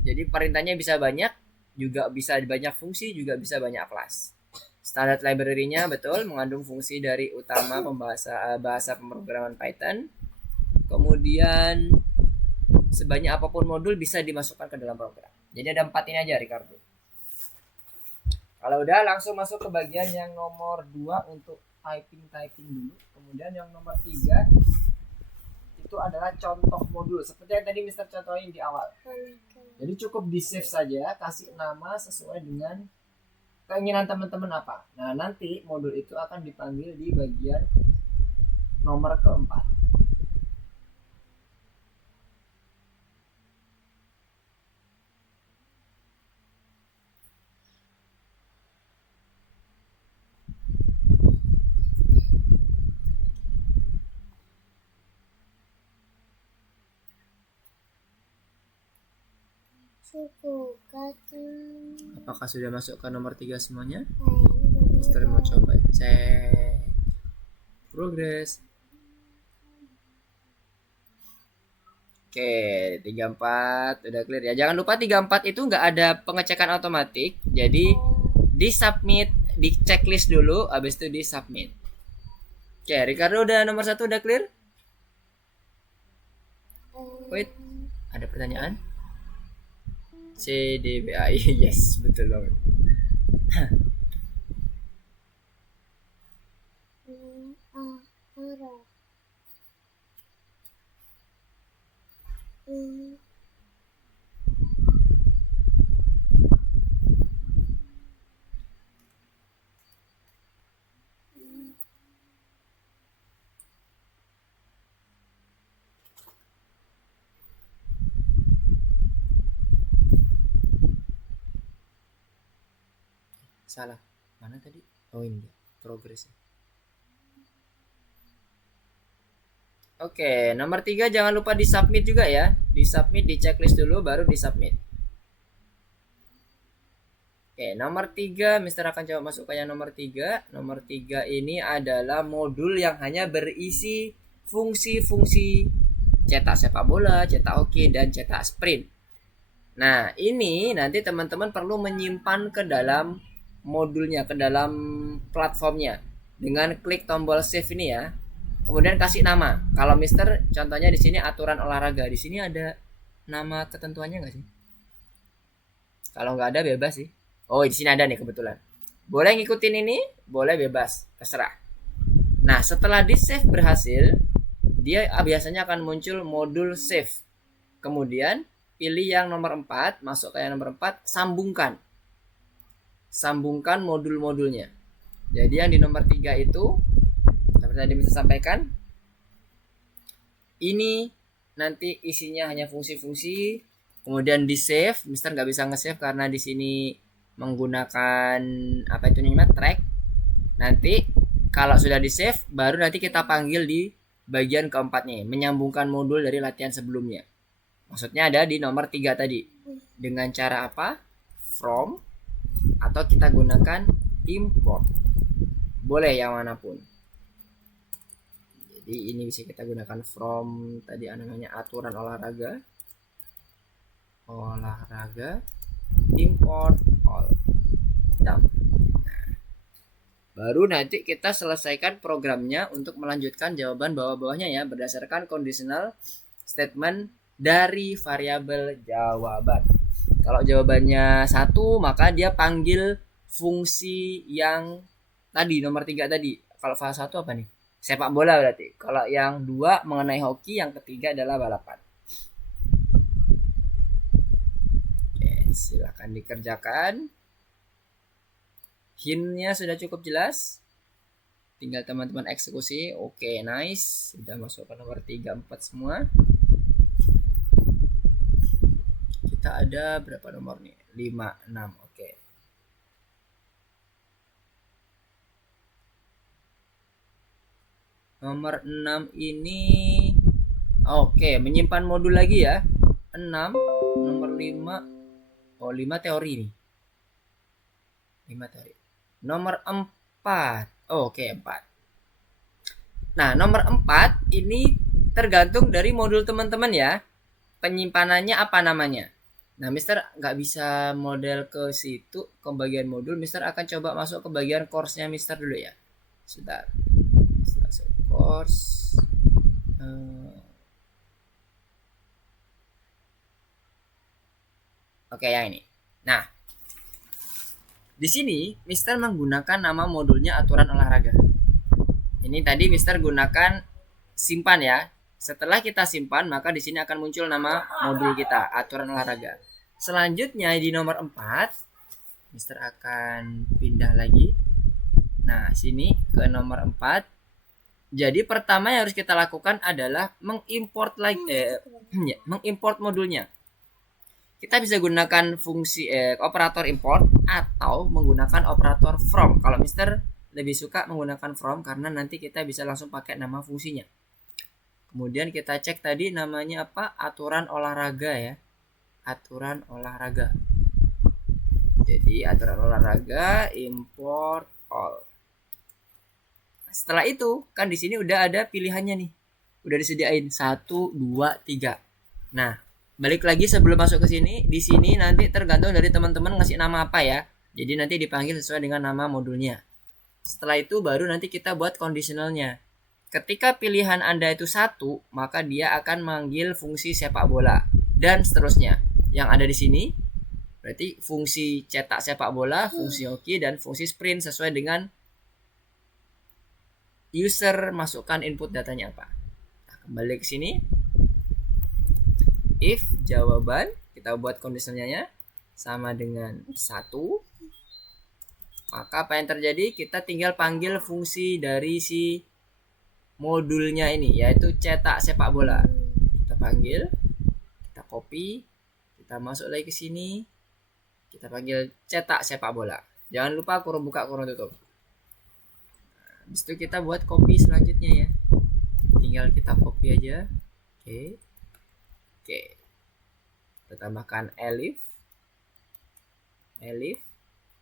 Jadi perintahnya bisa banyak, juga bisa banyak fungsi, juga bisa banyak kelas. Standard library-nya betul mengandung fungsi dari utama bahasa pemrograman Python. Kemudian sebanyak apapun modul bisa dimasukkan ke dalam program. Jadi ada 4 ini aja Ricardo. Kalau udah langsung masuk ke bagian yang nomor 2 untuk typing dulu. Kemudian yang nomor 3 itu adalah contoh modul seperti yang tadi Mister contohin di awal. Jadi cukup di save saja, kasih nama sesuai dengan keinginan teman-teman apa. Nah, nanti modul itu akan dipanggil di bagian nomor keempat. Apakah sudah masuk ke nomor 3 semuanya? Mister mau coba cek progress. Oke, 34 udah clear ya. Jangan lupa 34 itu nggak ada pengecekan otomatis. Jadi di submit, di checklist dulu, habis itu di submit. Oke, Ricardo udah nomor 1 udah clear? Wait, ada pertanyaan? CDBI, yes, betul banget. Salah. Mana tadi? Oh ini progresnya. Oke, nomor 3 jangan lupa di submit juga ya. Di submit, di checklist dulu baru di submit. Oke, nomor 3 Mister akan coba masukkan yang nomor 3. Nomor 3 ini adalah modul yang hanya berisi fungsi-fungsi cetak sepak bola, cetak hoki, dan cetak sprint. Nah, ini nanti teman-teman perlu menyimpan ke dalam modulnya, ke dalam platformnya dengan klik tombol save ini ya. Kemudian kasih nama. Kalau Mister contohnya di sini aturan olahraga. Di sini ada nama ketentuannya nggak sih? Kalau nggak ada bebas sih. Oh, di sini ada nih kebetulan. Boleh ngikutin ini, boleh bebas, terserah. Nah, setelah di save berhasil, dia biasanya akan muncul modul save. Kemudian pilih yang nomor 4, masuk ke yang nomor 4, sambungkan. Sambungkan modul-modulnya. Jadi yang di nomor 3 itu seperti tadi bisa sampaikan, ini nanti isinya hanya fungsi-fungsi. Kemudian di save, Mister nggak bisa nge-save karena di sini menggunakan apa itu namanya track. Nanti kalau sudah di save, baru nanti kita panggil di bagian keempatnya, menyambungkan modul dari latihan sebelumnya. Maksudnya ada di nomor 3 tadi. Dengan cara apa? From, atau kita gunakan import. Boleh yang manapun. Jadi ini bisa kita gunakan from, tadi namanya aturan olahraga. Import all. Nah, baru nanti kita selesaikan programnya untuk melanjutkan jawaban bawah-bawahnya ya berdasarkan conditional statement dari variabel jawaban. Kalau jawabannya 1, maka dia panggil fungsi yang tadi nomor 3 tadi. Kalau fase 1 apa nih? Sepak bola berarti. Kalau yang 2 mengenai hoki, yang ketiga adalah balapan. Oke, silakan dikerjakan. Hintnya sudah cukup jelas. Tinggal teman-teman eksekusi. Oke, nice. Sudah masuk ke nomor 3, 4 semua. Kita ada berapa nomor nih? 5, 6. Oke. Nomor 6 ini oke, menyimpan modul lagi ya. 6, nomor 5. Oh, 5 teori nih. 5 teori. Nomor 4. Oh, oke, 4. Nah, nomor 4 ini tergantung dari modul teman-teman ya. Penyimpanannya apa namanya. Nah, Mister nggak bisa model ke situ, ke bagian modul. Mister akan coba masuk ke bagian course-nya Mister dulu ya. Sebentar. Masuk course. Oke, yang ini. Nah, di sini Mister menggunakan nama modulnya aturan olahraga. Ini tadi Mister gunakan simpan ya. Setelah kita simpan, maka di sini akan muncul nama modul kita, aturan olahraga. Selanjutnya di nomor 4, Mister akan pindah lagi. Nah, sini ke nomor 4. Jadi pertama yang harus kita lakukan adalah mengimport mengimport modulnya. Kita bisa gunakan fungsi operator import atau menggunakan operator from. Kalau Mister lebih suka menggunakan from karena nanti kita bisa langsung pakai nama fungsinya. Kemudian kita cek tadi namanya apa? Aturan olahraga ya. Aturan olahraga. Jadi aturan olahraga import all. Setelah itu kan di sini udah ada pilihannya nih. Udah disediain 1, 2, 3. Nah, balik lagi sebelum masuk ke sini, di sini nanti tergantung dari teman-teman ngasih nama apa ya. Jadi nanti dipanggil sesuai dengan nama modulnya. Setelah itu baru nanti kita buat conditionalnya. Ketika pilihan Anda itu 1, maka dia akan manggil fungsi sepak bola dan seterusnya. Yang ada di sini berarti fungsi cetak sepak bola, fungsi hoki dan fungsi sprint sesuai dengan user masukkan input datanya apa. Nah, kembali ke sini. If jawaban kita buat conditionalnya sama dengan 1, maka apa yang terjadi? Kita tinggal panggil fungsi dari si modulnya ini, yaitu cetak sepak bola. Kita panggil, kita copy, kita masuk lagi ke sini, kita panggil cetak sepak bola. Jangan lupa kurung buka kurung tutup. Nah, habis itu kita buat copy selanjutnya ya. Tinggal kita copy aja. Oke. Kita tambahkan elif.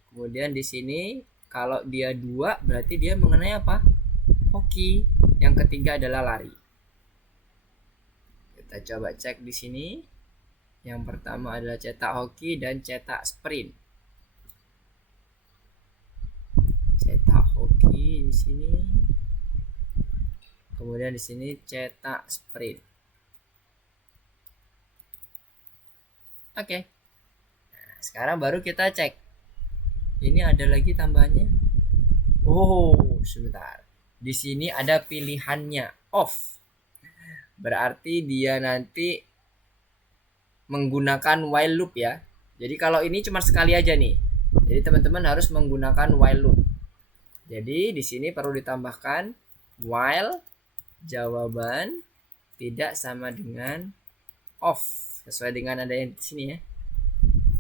Kemudian di sini kalau dia 2 berarti dia mengenai apa? Hoki. Yang ketiga adalah lari. Kita coba cek di sini. Yang pertama adalah cetak hoki dan cetak sprint. Cetak hoki di sini. Kemudian di sini cetak sprint. Oke. Nah, sekarang baru kita cek. Ini ada lagi tambahannya. Oh, sebentar. Di sini ada pilihannya off. Berarti dia nanti menggunakan while loop ya. Jadi kalau ini cuma sekali aja nih. Jadi teman-teman harus menggunakan while loop. Jadi di sini perlu ditambahkan while jawaban tidak sama dengan off sesuai dengan ada yang di sini ya.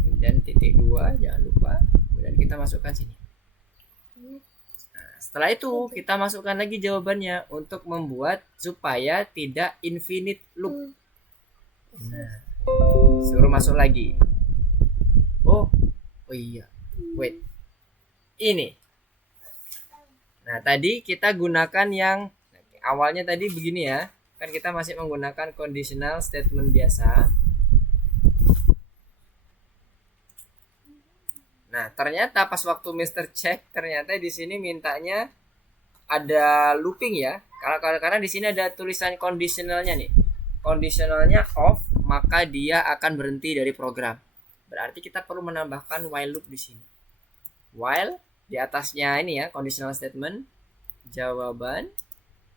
Kemudian titik 2 jangan lupa. Kemudian kita masukkan sini. Nah, setelah itu kita masukkan lagi jawabannya untuk membuat supaya tidak infinite loop. Nah, suruh masuk lagi. Oh iya. Wait. Ini. Nah, tadi kita gunakan yang awalnya tadi begini ya. Kan kita masih menggunakan conditional statement biasa. Nah, ternyata pas waktu Mister cek ternyata di sini mintanya ada looping ya. Karena di sini ada tulisan conditionalnya nih. Conditionalnya off, maka dia akan berhenti dari program. Berarti kita perlu menambahkan while loop di sini. While di atasnya ini ya, conditional statement jawaban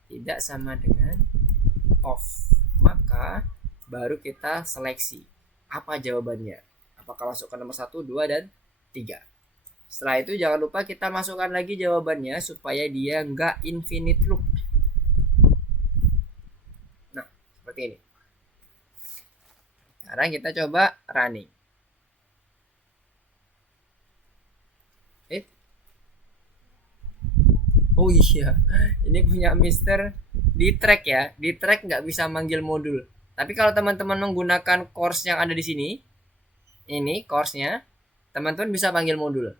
tidak sama dengan off. Maka baru kita seleksi apa jawabannya. Apakah masuk ke nomor 1, 2 dan 3. Setelah itu jangan lupa kita masukkan lagi jawabannya supaya dia nggak infinite loop. Nah, seperti ini. Sekarang kita coba running. Oh iya, ini punya Mister di track ya. Di track nggak bisa manggil modul. Tapi kalau teman-teman menggunakan course yang ada di sini, ini course-nya, teman-teman bisa panggil modul.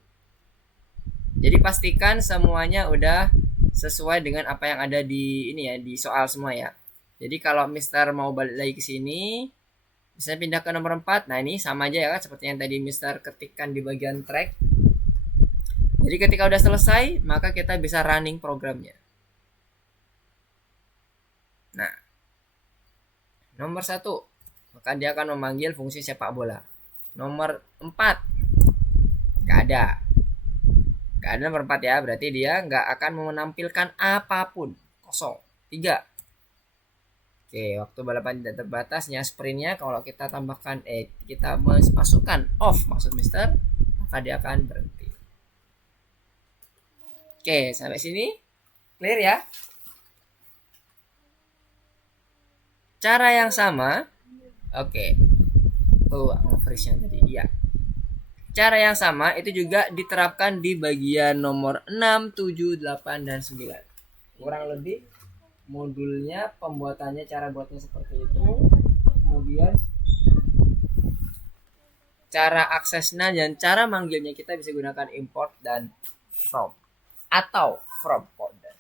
Jadi pastikan semuanya udah sesuai dengan apa yang ada di ini ya, di soal semua ya. Jadi kalau Mister mau balik lagi ke sini, bisa pindah ke nomor 4. Nah, ini sama aja ya kan seperti yang tadi Mister ketikkan di bagian track. Jadi ketika udah selesai, maka kita bisa running programnya. Nah, nomor 1, maka dia akan memanggil fungsi sepak bola. Nomor 4, nggak ada. Nggak ada nomor 4 ya, berarti dia nggak akan menampilkan apapun. Kosong. 3. Oke, waktu balapan tidak terbatasnya sprintnya kalau kita tambahkan kita masukkan off maksud Mister, maka dia akan berhenti. Oke, sampai sini clear ya? Cara yang sama. Oke. Freeze yang tadi. Iya. Cara yang sama itu juga diterapkan di bagian nomor 6, 7, 8 dan 9. Kurang lebih modulnya, pembuatannya, cara buatnya seperti itu. Kemudian cara aksesnya dan cara manggilnya kita bisa gunakan import dan from atau from folder.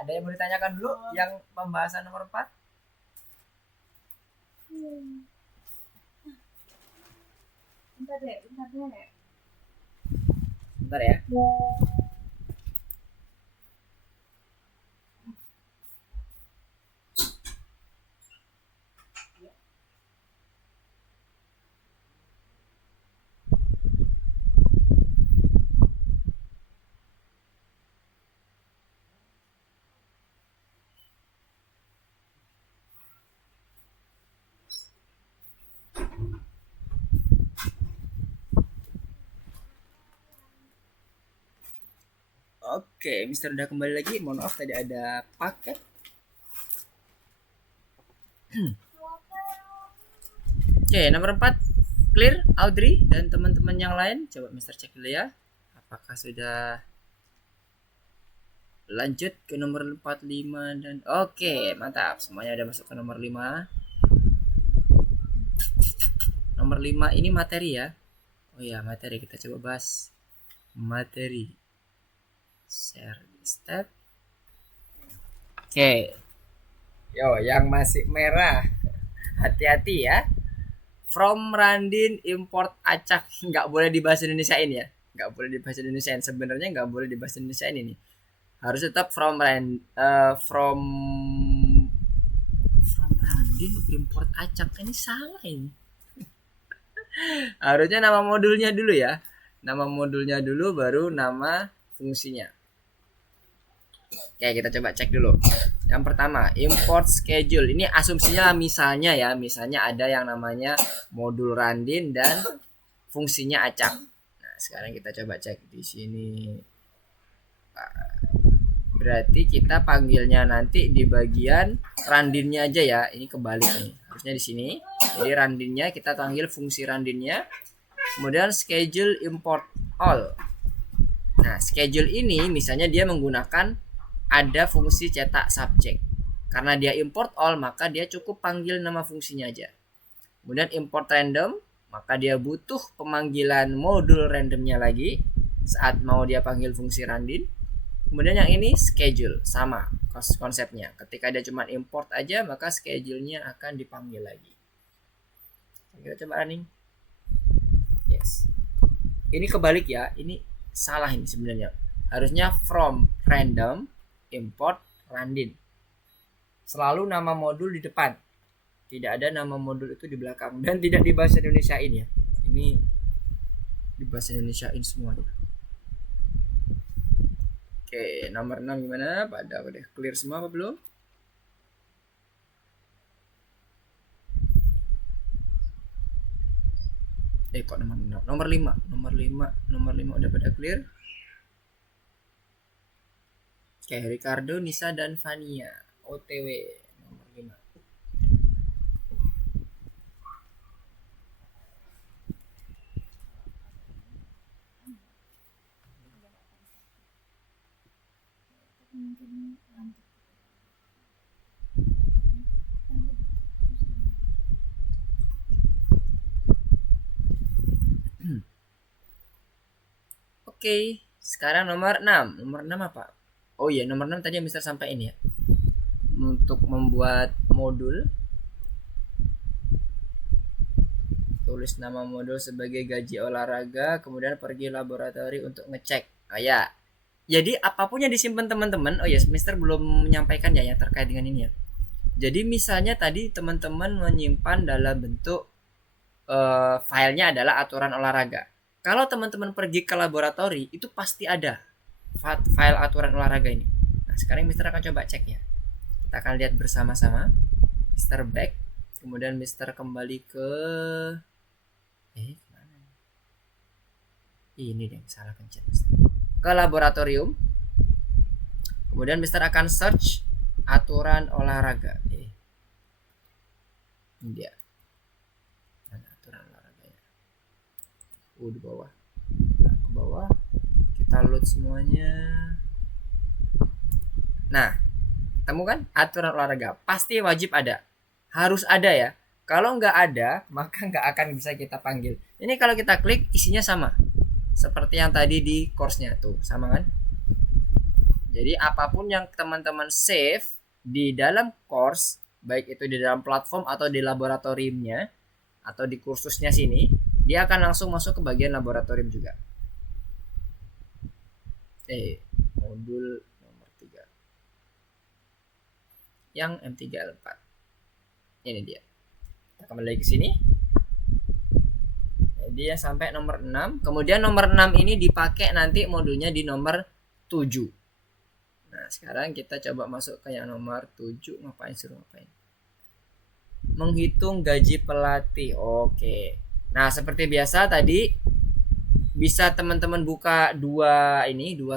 Ada yang mau ditanyakan dulu yang pembahasan nomor 4? Bentar deh. Bentar ya. Oke, Mister udah kembali lagi. Mohon maaf tadi ada paket. Oke, nomor 4 clear, Audrey dan teman-teman yang lain. Coba Mister cek dulu ya. Apakah sudah lanjut ke nomor 4, 5 dan oke, mantap. Semuanya udah masuk ke nomor 5. Nomor 5 ini materi ya. Oh ya, materi kita coba bahas. Materi. Share step. Oke. Yo, yang masih merah. Hati-hati ya. From Randin import acak nggak boleh dibahas Indonesiain ya. Nggak boleh dibahas Indonesiain. Sebenarnya nggak boleh dibahas Indonesiain ini. Harus tetap from Randin import acak, ini salah ini. Harusnya nama modulnya dulu ya. Nama modulnya dulu baru nama fungsinya. Oke, kita coba cek dulu. Yang pertama, import schedule. Ini asumsinya misalnya ya, misalnya ada yang namanya modul Randin dan fungsinya acak. Nah, sekarang kita coba cek di sini. Berarti kita panggilnya nanti di bagian Randinnya aja ya. Ini kebalik nih. Harusnya di sini. Jadi Randinnya kita panggil fungsi Randinnya. Kemudian schedule import all. Nah, schedule ini misalnya dia menggunakan ada fungsi cetak subjek. Karena dia import all, maka dia cukup panggil nama fungsinya aja. Kemudian import random, maka dia butuh pemanggilan modul randomnya lagi saat mau dia panggil fungsi Randin. Kemudian yang ini schedule, sama konsepnya. Ketika dia cuma import aja, maka schedule-nya akan dipanggil lagi. Kita coba running. Yes. Ini kebalik ya, ini salah ini sebenarnya. Harusnya from random import Randin. Selalu nama modul di depan. Tidak ada nama modul itu di belakang dan tidak di bahasa Indonesiain ya. Ini di bahasa Indonesiain semuanya. Oke, nomor 6 gimana? Pada udah clear semua apa belum? Kok nomor 5 udah pada clear. Oke, Ricardo, Nisa dan Fania OTW nomor 5. mungkin lanjut. Oke, sekarang nomor 6. Nomor 6 apa? Oh iya, nomor 6 tadi yang Mister sampaikan ya. Untuk membuat modul, tulis nama modul sebagai gaji olahraga, kemudian pergi laboratori untuk ngecek. Oh ya. Jadi apapun yang disimpan teman-teman, oh ya, Mister belum menyampaikan ya yang terkait dengan ini ya. Jadi misalnya tadi teman-teman menyimpan dalam bentuk filenya adalah aturan olahraga. Kalau teman-teman pergi ke laboratori itu pasti ada file aturan olahraga ini. Nah sekarang Mister akan coba cek ya. Kita akan lihat bersama-sama. Mister back, kemudian Mister kembali ke mana? Ini deh, salah pencet Mister. Ke laboratorium. Kemudian Mister akan search aturan olahraga. Ini dia. Mana aturan olahraganya? Di bawah. Nah, ke bawah. Kita load semuanya. Nah, temukan aturan olahraga. Pasti wajib ada. Harus ada ya. Kalau nggak ada, maka nggak akan bisa kita panggil. Ini kalau kita klik, isinya sama. Seperti yang tadi di course-nya. Tuh, sama kan? Jadi, apapun yang teman-teman save di dalam course, baik itu di dalam platform atau di laboratoriumnya, atau di kursusnya sini, dia akan langsung masuk ke bagian laboratorium juga. Modul nomor 3. Yang M3L4. Ini dia. Kita kembali lagi ke sini. Jadi ya sampai nomor 6. Kemudian nomor 6 ini dipakai nanti modulnya di nomor 7. Nah, sekarang kita coba masuk ke yang nomor 7. Suruh ngapain? Menghitung gaji pelatih. Oke. Nah, seperti biasa tadi bisa teman-teman buka dua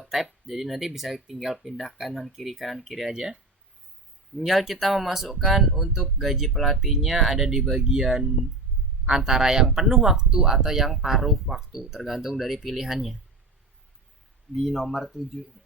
tab. Jadi nanti bisa tinggal pindah kanan kiri aja. Tinggal kita memasukkan untuk gaji pelatihnya ada di bagian antara yang penuh waktu atau yang paruh waktu, tergantung dari pilihannya. Di nomor 7 ini.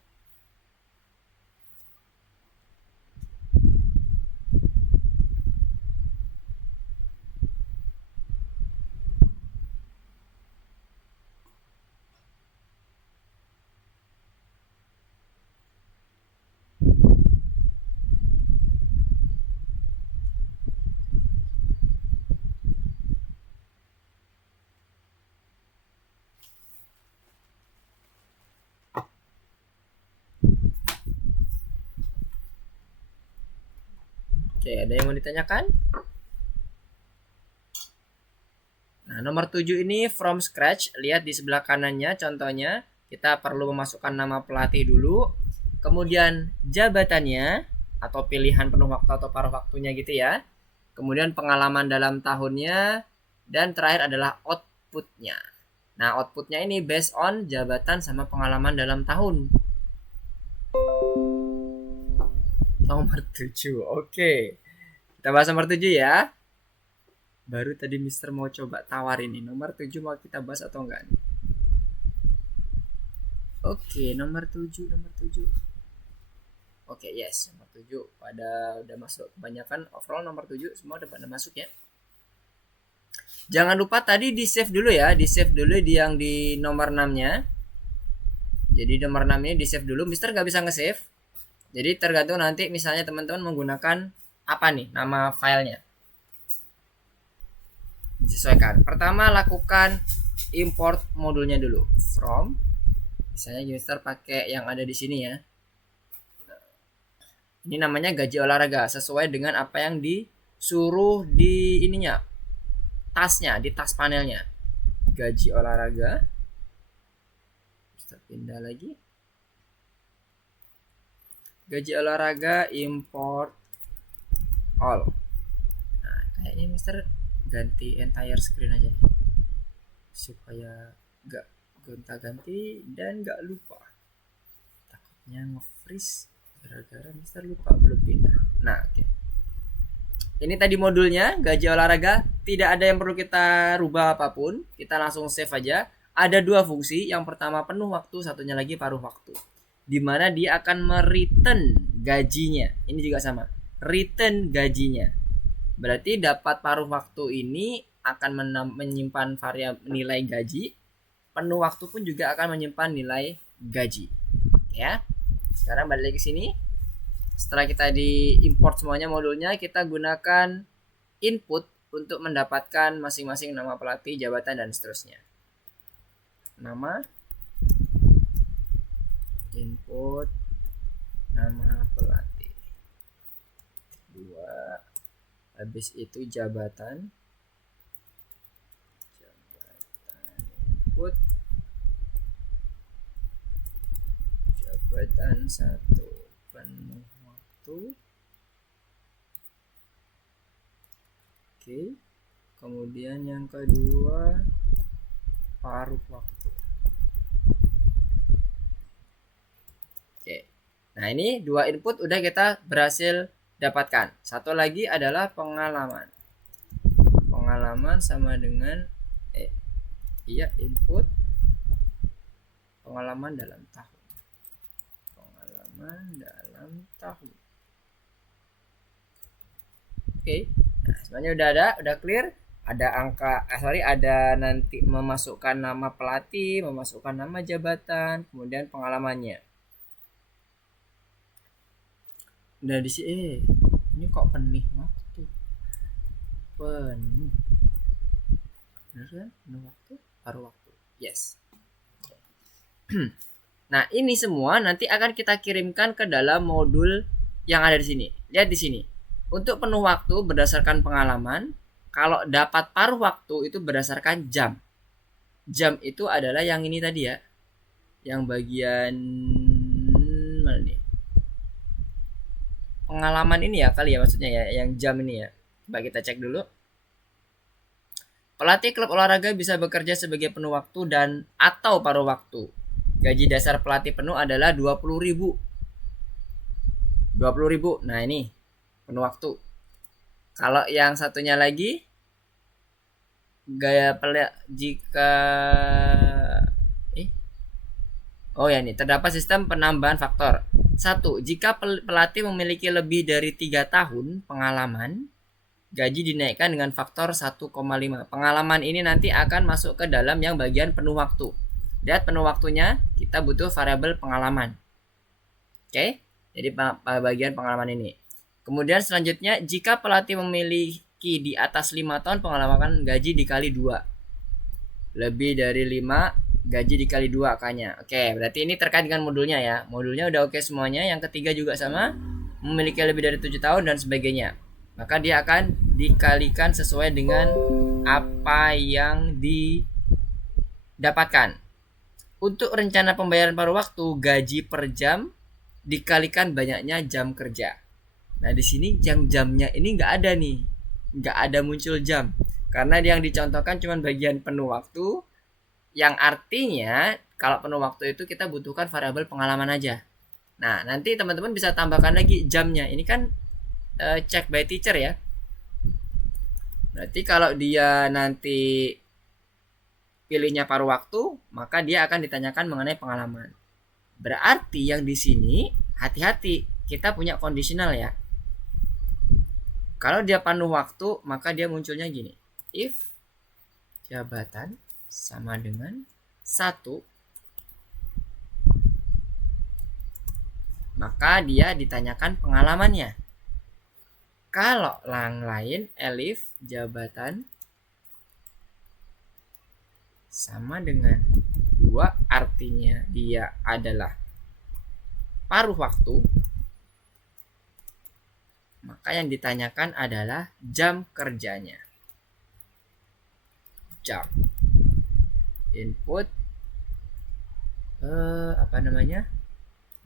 Oke, ada yang mau ditanyakan? Nah, nomor 7 ini from scratch. Lihat di sebelah kanannya contohnya. Kita perlu memasukkan nama pelatih dulu. Kemudian jabatannya atau pilihan penuh waktu atau paruh waktunya gitu ya. Kemudian pengalaman dalam tahunnya. Dan terakhir adalah outputnya. Nah, outputnya ini based on jabatan sama pengalaman dalam tahun. Nomor 7. Oke. Kita bahas nomor 7 ya. Baru tadi Mister mau coba tawarin ini. Nomor 7 mau kita bahas atau enggak? Oke, nomor 7. Oke, yes, nomor 7 udah masuk kebanyakan. Overall nomor 7 semua udah pada masuk ya. Jangan lupa tadi di save dulu ya. Di save dulu yang di nomor 6-nya. Jadi nomor 6 ini di save dulu. Mister nggak bisa nge-save. Jadi tergantung nanti misalnya teman-teman menggunakan apa nih nama filenya. Disesuaikan. Pertama lakukan import modulnya dulu. From misalnya Mister pakai yang ada di sini ya. Ini namanya gaji olahraga sesuai dengan apa yang disuruh di ininya. Tasnya, di tas panelnya. Gaji olahraga. Mister pindah lagi. Gaji olahraga import all. Nah, kayaknya Mister ganti entire screen aja nih. Supaya gak gonta-ganti dan gak lupa. Takutnya nge-freeze gara-gara Mister lupa belum pindah. Nah, oke. Ini tadi modulnya gaji olahraga, tidak ada yang perlu kita rubah apapun. Kita langsung save aja. Ada dua fungsi, yang pertama penuh waktu, satunya lagi paruh waktu. di mana dia akan mereturn gajinya. Ini juga sama, return gajinya. Berarti dapat paruh waktu ini akan menyimpan variabel nilai gaji, penuh waktu pun juga akan menyimpan nilai gaji. Ya. Sekarang balik lagi ke sini. Setelah kita diimport semuanya modulnya, kita gunakan input untuk mendapatkan masing-masing nama pelatih, jabatan, dan seterusnya. Nama, input, nama pelatih. 2. Habis itu jabatan input, jabatan 1 penuh waktu. Oke. Kemudian yang kedua paruh waktu. Oke. Nah, ini 2 input udah kita berhasil dapatkan. Satu lagi adalah pengalaman. Pengalaman sama dengan input pengalaman dalam tahun. Pengalaman dalam tahun. Oke. Nah, semuanya udah clear. Ada angka, ada nanti memasukkan nama pelatih, memasukkan nama jabatan, kemudian pengalamannya. Udah di sini, ini kok penuh waktu? Penuh. Benar kan? Penuh waktu, paruh waktu. Yes. Nah, ini semua nanti akan kita kirimkan ke dalam modul yang ada di sini. Lihat di sini. Untuk penuh waktu berdasarkan pengalaman, kalau dapat paruh waktu itu berdasarkan jam. Jam itu adalah yang ini tadi ya. Yang bagian mana nih? Pengalaman ini ya kali ya maksudnya ya, yang jam ini ya. Coba kita cek dulu. Pelatih klub olahraga bisa bekerja sebagai penuh waktu dan atau paruh waktu. Gaji dasar pelatih penuh adalah 20.000. 20.000. Nah, ini penuh waktu. Kalau yang satunya lagi jika ini terdapat sistem penambahan faktor. 1. Jika pelatih memiliki lebih dari 3 tahun pengalaman, gaji dinaikkan dengan faktor 1,5. Pengalaman ini nanti akan masuk ke dalam yang bagian penuh waktu. Lihat penuh waktunya, kita butuh variabel pengalaman. Oke? Jadi bagian pengalaman ini. Kemudian selanjutnya, jika pelatih memiliki di atas 5 tahun pengalaman, gaji dikali 2. Lebih dari 5, gaji dikali 2 angkanya. Oke, berarti ini terkait dengan modulnya ya. Modulnya udah oke semuanya. Yang ketiga juga sama, memiliki lebih dari 7 tahun dan sebagainya. Maka dia akan dikalikan sesuai dengan apa yang didapatkan. Untuk rencana pembayaran paruh waktu, gaji per jam dikalikan banyaknya jam kerja. Nah, di sini jam-jamnya ini nggak ada nih, nggak ada muncul jam, karena yang dicontohkan cuma bagian penuh waktu, yang artinya kalau penuh waktu itu kita butuhkan variabel pengalaman aja. Nah, nanti teman-teman bisa tambahkan lagi jamnya. Ini kan check by teacher ya. Berarti kalau dia nanti pilihnya paruh waktu, maka dia akan ditanyakan mengenai pengalaman. Berarti yang di sini hati-hati, kita punya kondisional ya. Kalau dia penuh waktu, maka dia munculnya gini. If jabatan sama dengan 1, maka dia ditanyakan pengalamannya. Kalau yang lain, elif jabatan sama dengan 2, artinya dia adalah paruh waktu, maka yang ditanyakan adalah jam kerjanya. Jam. Input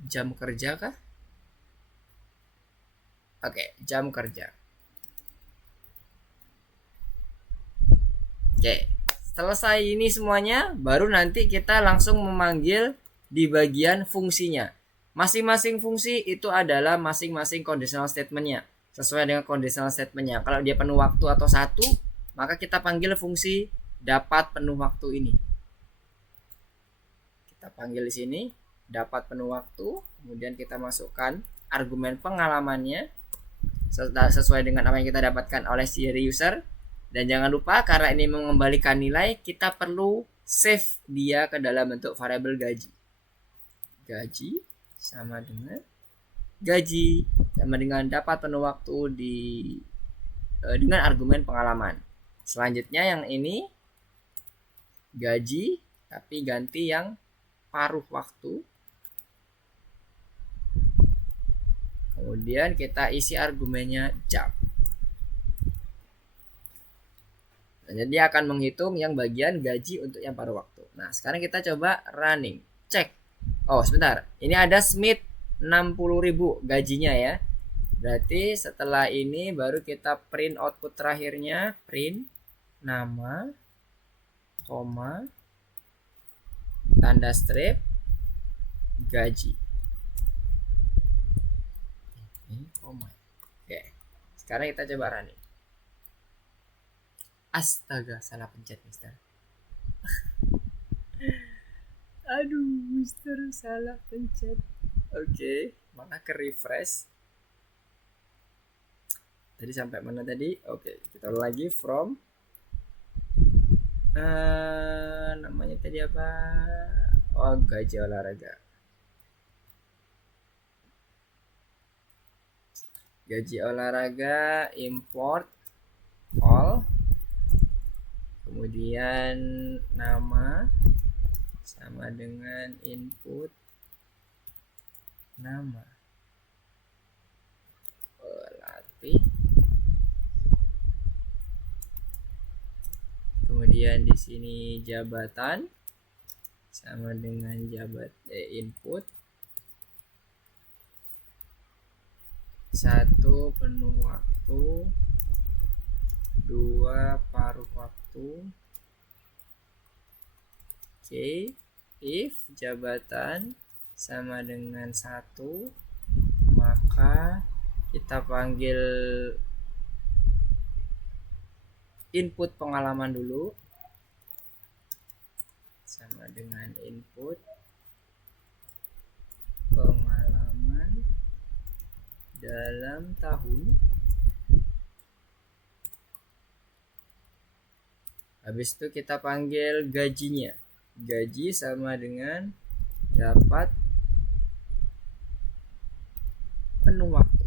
jam kerja kah? Oke, jam kerja. Oke, selesai ini semuanya, baru nanti kita langsung memanggil di bagian fungsinya. Masing-masing fungsi itu adalah masing-masing conditional statement-nya. Sesuai dengan conditional statement-nya. Kalau dia penuh waktu atau 1, maka kita panggil fungsi dapat penuh waktu ini. Kita panggil di sini dapat penuh waktu, kemudian kita masukkan argumen pengalamannya sesuai dengan apa yang kita dapatkan oleh si user. Dan jangan lupa karena ini mengembalikan nilai, kita perlu save dia ke dalam bentuk variabel gaji. Gaji sama dengan dapat penuh waktu dengan argumen pengalaman. Selanjutnya yang ini gaji tapi ganti yang paruh waktu. Kemudian kita isi argumennya jam. Jadi dia akan menghitung yang bagian gaji untuk yang paruh waktu. Nah, sekarang kita coba running. Cek. Oh, sebentar. Ini ada Smith 60.000 gajinya ya. Berarti setelah ini baru kita print output terakhirnya. Print nama, koma, tanda strip, gaji. Ini koma. Oke. Sekarang kita coba running. Astaga, salah pencet, Mister. Aduh, Mister, salah pencet. Oke, mana ke refresh. Tadi sampai mana tadi? Oke, kita ulang lagi from namanya tadi apa? Oh, gaji olahraga. Gaji olahraga import all, kemudian nama sama dengan input nama, pelatih, kemudian di sini jabatan sama dengan input 1 penuh waktu, 2 paruh waktu. Oke, if jabatan sama dengan 1, maka kita panggil input pengalaman dulu sama dengan input pengalaman dalam tahun. Habis itu kita panggil gajinya. Gaji sama dengan dapat penuh waktu.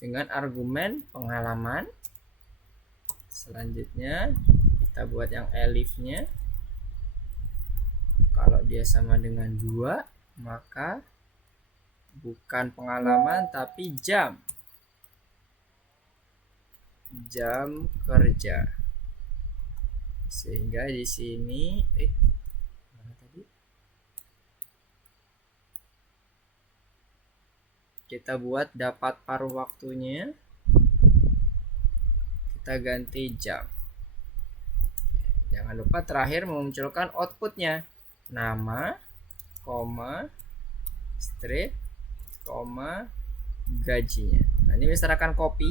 Dengan argumen pengalaman. Selanjutnya kita buat yang elifnya. Kalau dia sama dengan 2, maka bukan pengalaman tapi jam. Jam kerja. Sehingga di sini mana tadi? Kita buat dapat paruh waktunya. Kita ganti jam. Jangan lupa terakhir memunculkan outputnya. Nama, koma, strip, koma, gajinya. Nah, ini Mister akan copy.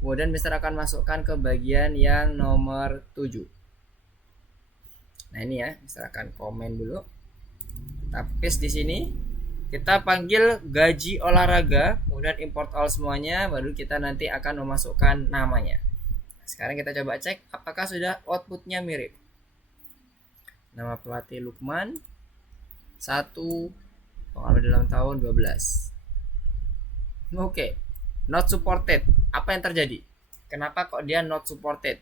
Kemudian Mister akan masukkan ke bagian yang nomor 7. Nah, ini ya, Mister akan komen dulu. Kita paste di sini. Kita panggil gaji olahraga, kemudian import all semuanya, baru kita nanti akan memasukkan namanya. Nah, sekarang kita coba cek apakah sudah outputnya mirip. Nama pelatih Lukman 1, pengalaman dalam tahun 12. Oke, not supported. Apa yang terjadi? Kenapa kok dia not supported?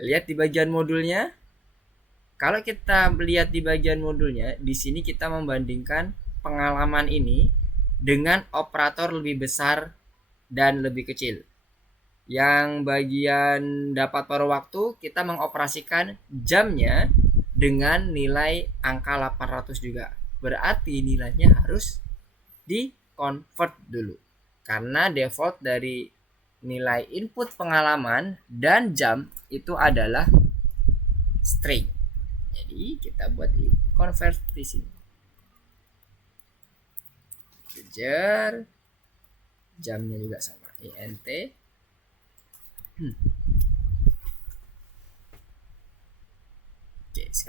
Lihat di bagian modulnya. Kalau kita melihat di bagian modulnya, di sini kita membandingkan pengalaman ini dengan operator lebih besar dan lebih kecil. Yang bagian dapat paruh waktu, kita mengoperasikan jamnya dengan nilai angka 800 juga. Berarti nilainya harus di convert dulu. Karena default dari nilai input pengalaman dan jam itu adalah string. Jadi kita buat di convert di sini. Kejar jamnya juga sama, int.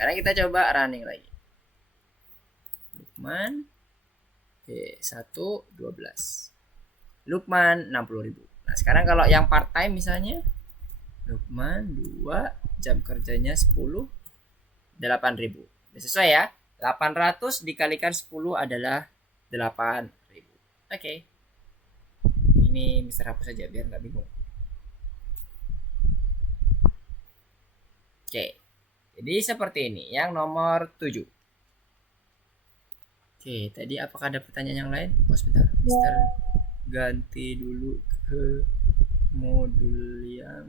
Sekarang kita coba running lagi. Lukman 1 12. Lukman 60.000. Nah sekarang kalau yang part time misalnya, Lukman 2 jam kerjanya 10 8.000. Sesuai ya, 800 dikalikan 10 adalah 8.000. Oke. Ini Mister hapus saja biar nggak bingung. Oke. Jadi seperti ini yang nomor 7. Oke, tadi apakah ada pertanyaan yang lain? Oh sebentar, Mister ganti dulu ke modul yang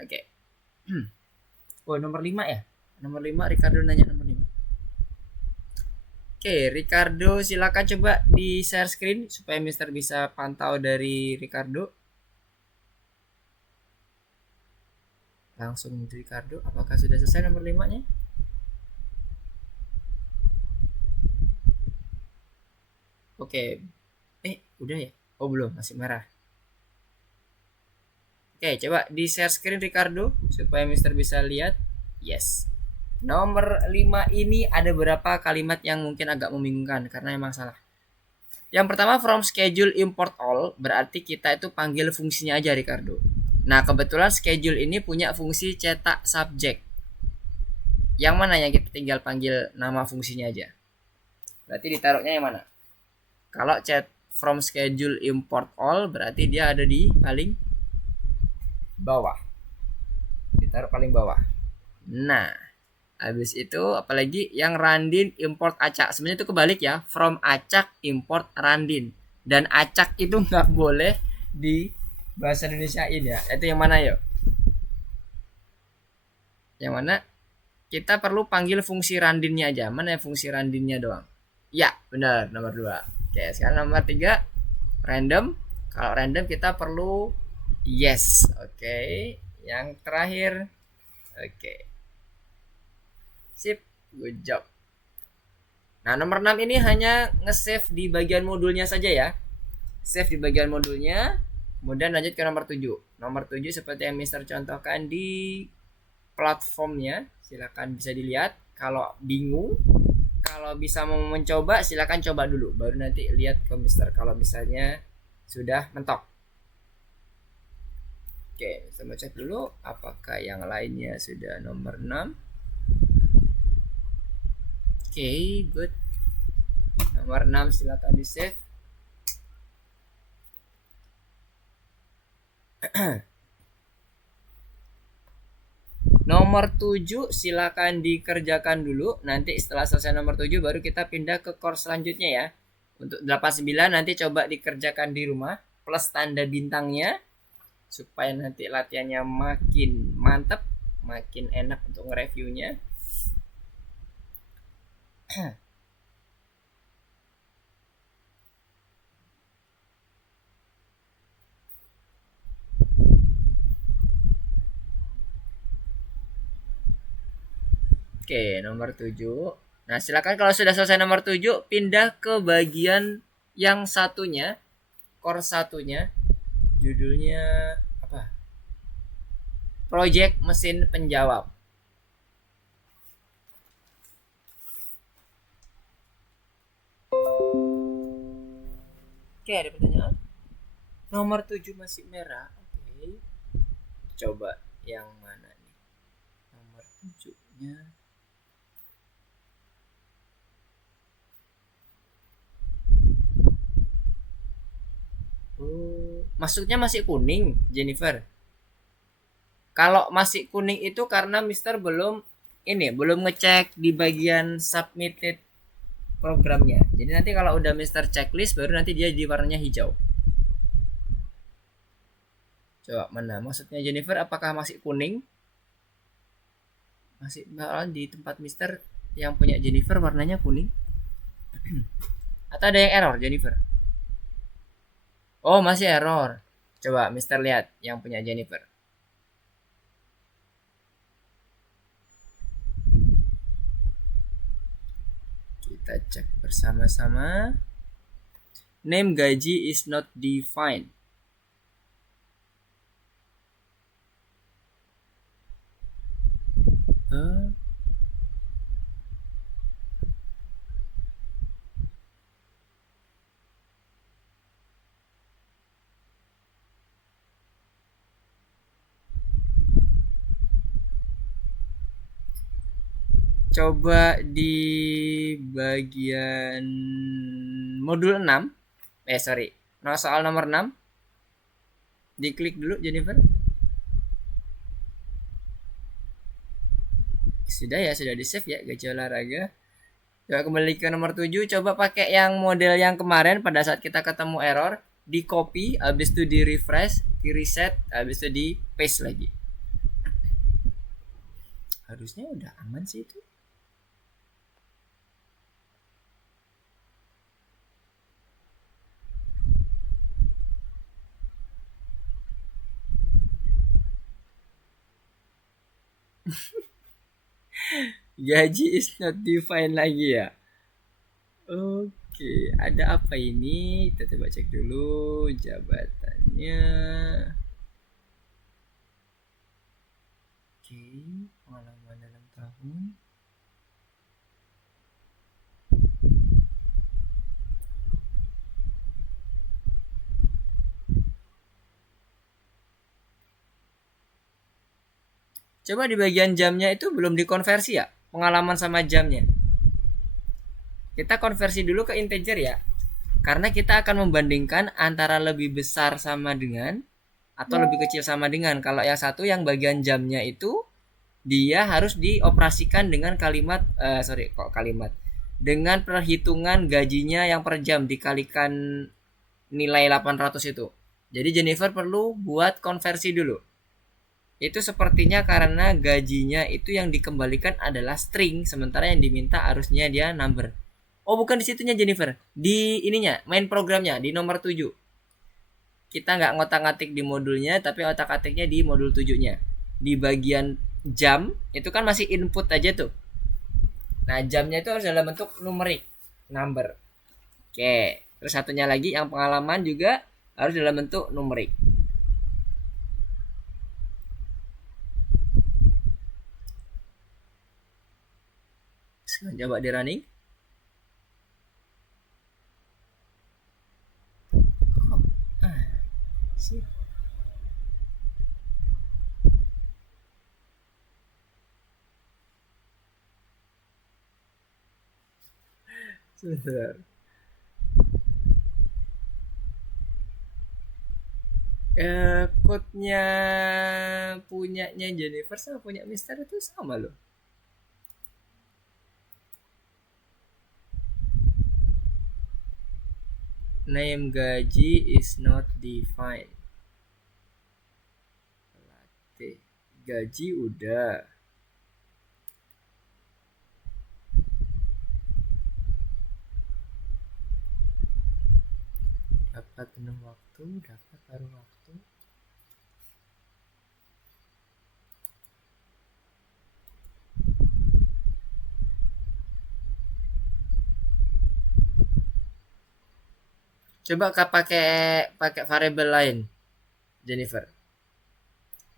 oke. Oh nomor 5 ya? Nomor 5 Ricardo nanya nomor 5. Oke, Ricardo silakan coba di share screen supaya Mister bisa pantau dari Ricardo. Langsung Ricardo, apakah sudah selesai nomor 5-nya? Oke. Udah ya? Oh belum, masih merah. Oke, coba di share screen Ricardo supaya Mister bisa lihat. Yes. Nomor 5 ini ada beberapa kalimat yang mungkin agak membingungkan karena emang salah. Yang pertama from schedule import all berarti kita itu panggil fungsinya aja Ricardo. Nah kebetulan schedule ini punya fungsi cetak subjek. Yang mana yang kita tinggal panggil nama fungsinya aja. Berarti ditaruhnya yang mana? Kalau chat from schedule import all berarti dia ada di paling bawah. Ditaruh paling bawah. Nah, habis itu apalagi yang randin import acak. Sebenarnya itu kebalik ya. From acak import randin. Dan acak itu nggak boleh di bahasa Indonesiain ya. Itu yang mana yuk? Yang mana? Kita perlu panggil fungsi randinnya aja. Mana yang fungsi randinnya doang? Ya, benar. Nomor 2. Oke, sekarang nomor 3. Random. Kalau random kita perlu yes. Oke. Yang terakhir. Oke. Sip, good job. Nah, nomor 6 ini hanya nge-save di bagian modulnya saja ya. Save di bagian modulnya. Kemudian lanjut ke nomor 7. Nomor 7 seperti yang Mister contohkan di platformnya. Silakan bisa dilihat. Kalau bingung, kalau bisa mau mencoba, silakan coba dulu. Baru nanti lihat ke Mister kalau misalnya sudah mentok. Oke, kita mau cek dulu apakah yang lainnya sudah nomor 6. Oke, good. Nomor 6 silakan di save. Nomor 7 silakan dikerjakan dulu. Nanti setelah selesai nomor 7 baru kita pindah ke course selanjutnya ya. Untuk 89 nanti coba dikerjakan di rumah plus tanda bintangnya supaya nanti latihannya makin mantap, makin enak untuk nge-reviewnya. Oke, nomor 7. Nah, silakan kalau sudah selesai nomor 7 pindah ke bagian yang satunya, course satunya. Judulnya apa? Project mesin penjawab. Oke, ada pertanyaan? Nomor 7 masih merah. Oke. Coba yang mana nih? Nomor 7-nya. Maksudnya masih kuning, Jennifer. Kalau masih kuning itu karena Mister belum ngecek di bagian submitted programnya. Jadi nanti kalau udah Mister checklist baru nanti dia di warnanya hijau. Coba mana? Maksudnya Jennifer apakah masih kuning? Masih di tempat Mister yang punya Jennifer warnanya kuning? Atau ada yang error Jennifer? Oh, masih error. Coba Mister lihat yang punya Jennifer. Kita cek bersama-sama. Name gaji is not defined. Coba di bagian modul 6, sorry, no, soal nomor 6, diklik dulu Jennifer. Sudah ya, sudah di save ya gaji olahraga. Coba kembali ke nomor 7, coba pakai yang model yang kemarin pada saat kita ketemu error, di copy, habis itu di refresh, di reset, habis itu di paste lagi. Harusnya udah aman sih itu. Gaji is not defined lagi ya. Oke, ada apa ini? Kita coba cek dulu jabatannya. Oke, pengalaman dalam tahun. Coba di bagian jamnya itu belum dikonversi ya, pengalaman sama jamnya. Kita konversi dulu ke integer ya. Karena kita akan membandingkan antara lebih besar sama dengan atau lebih kecil sama dengan. Kalau yang satu yang bagian jamnya itu dia harus dioperasikan dengan kalimat dengan perhitungan gajinya yang per jam dikalikan nilai 800 itu. Jadi Jennifer perlu buat konversi dulu. Itu sepertinya karena gajinya itu yang dikembalikan adalah string, sementara yang diminta harusnya dia number. Oh, bukan di situnya Jennifer, di ininya, main programnya di nomor 7. Kita nggak ngotak-ngatik di modulnya, tapi otak-atiknya di modul 7-nya. Di bagian jam itu kan masih input aja tuh. Nah, jamnya itu harus dalam bentuk numerik, number. Oke, terus satunya lagi yang pengalaman juga harus dalam bentuk numerik. Coba di running. Sih. Sebentar. Code-nya punyanya Jennifer sama punya Mister itu sama loh. Name gaji is not defined. Gaji udah. Dapat penuh waktu, dapat paruh waktu. Coba pakai variabel lain, Jennifer.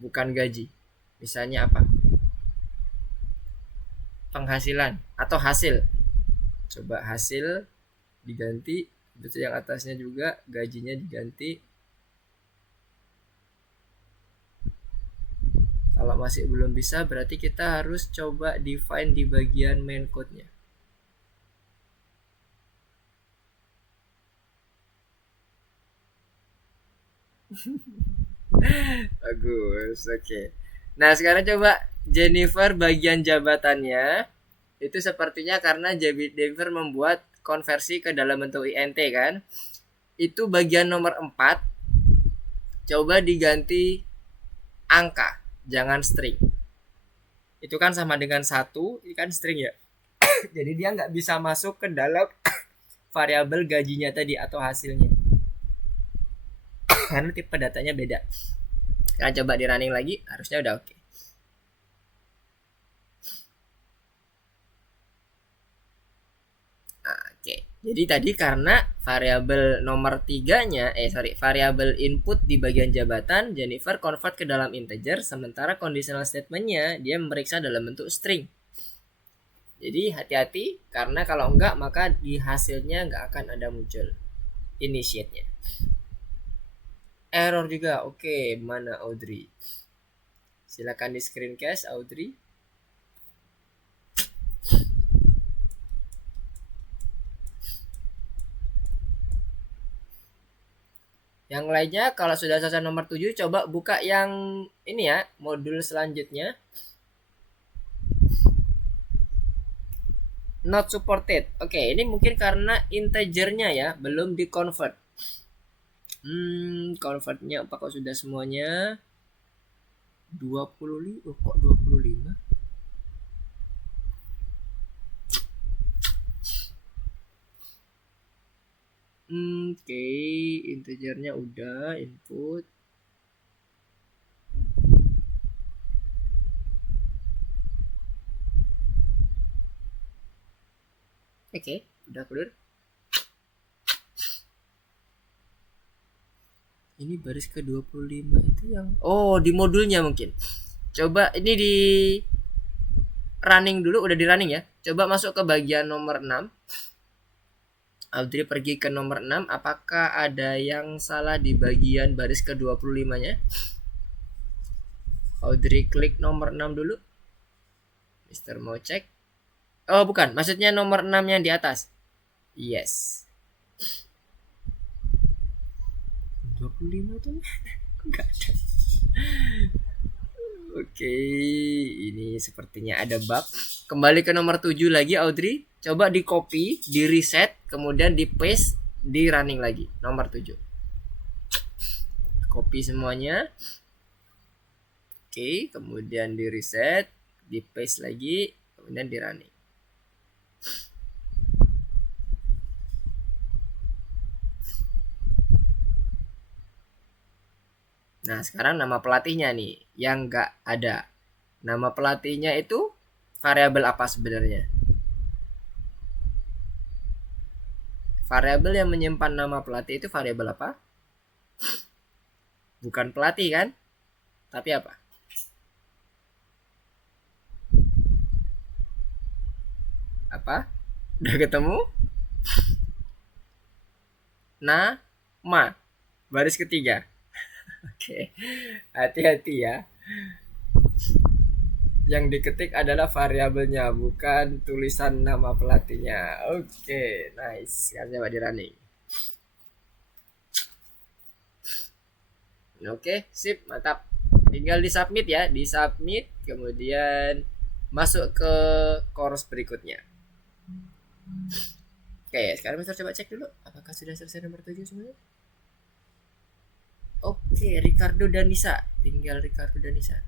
Bukan gaji. Misalnya apa? Penghasilan atau hasil. Coba hasil diganti, betul yang atasnya juga gajinya diganti. Kalau masih belum bisa berarti kita harus coba define di bagian main code-nya. Bagus, oke. Nah, sekarang coba Jennifer bagian jabatannya itu sepertinya karena Jennifer membuat konversi ke dalam bentuk int kan. Itu bagian nomor 4 coba diganti angka, jangan string. Itu kan sama dengan 1, ini kan string ya. Jadi dia nggak bisa masuk ke dalam variabel gajinya tadi atau hasilnya. Karena tipe datanya beda. Nah, coba di running lagi, harusnya udah oke. Oke. Jadi tadi karena variabel nomor 3-nya, variabel input di bagian jabatan Jennifer convert ke dalam integer, sementara conditional statement-nya dia memeriksa dalam bentuk string. Jadi hati-hati karena kalau enggak maka di hasilnya enggak akan ada muncul initiate-nya. Error juga. Oke, mana Audrey? Silakan di screencast Audrey. Yang lainnya kalau sudah selesai nomor 7 coba buka yang ini ya, modul selanjutnya. Not supported. Oke, ini mungkin karena integernya ya belum di convert. Convertnya apakah sudah semuanya? 25. Oh, kok 25? Oke, integernya udah input. Oke, udah clear. Ini baris ke-25 itu yang di modulnya mungkin. Coba ini di running dulu, udah di running ya. Coba masuk ke bagian nomor 6. Audrey pergi ke nomor 6. Apakah ada yang salah di bagian baris ke-25-nya? Audrey klik nomor 6 dulu. Mister mau cek. Oh, bukan. Maksudnya nomor 6 yang di atas. Yes. 25 tuh enggak ada. Oke, ini sepertinya ada bug. Kembali ke nomor 7 lagi Audrey. Coba di copy, di reset, kemudian di paste, di running lagi. Nomor 7. Copy semuanya. Oke, kemudian di reset, di paste lagi, kemudian di running. Nah, sekarang nama pelatihnya nih yang nggak ada. Nama pelatihnya itu variabel apa sebenarnya? Variabel yang menyimpan nama pelatih itu variabel apa? Bukan pelatih kan? Tapi apa? Apa? Udah ketemu? Nama. Baris ketiga. Oke, hati-hati ya. Yang diketik adalah variabelnya, bukan tulisan nama pelatihnya. Oke, nice. Sekarang coba di running. Oke, sip, mantap. Tinggal di submit ya, di submit, kemudian masuk ke course berikutnya. Oke, sekarang Mister coba cek dulu apakah sudah selesai nomor 7 semuanya. Oke, Ricardo dan Nisa. Tinggal Ricardo dan Nisa.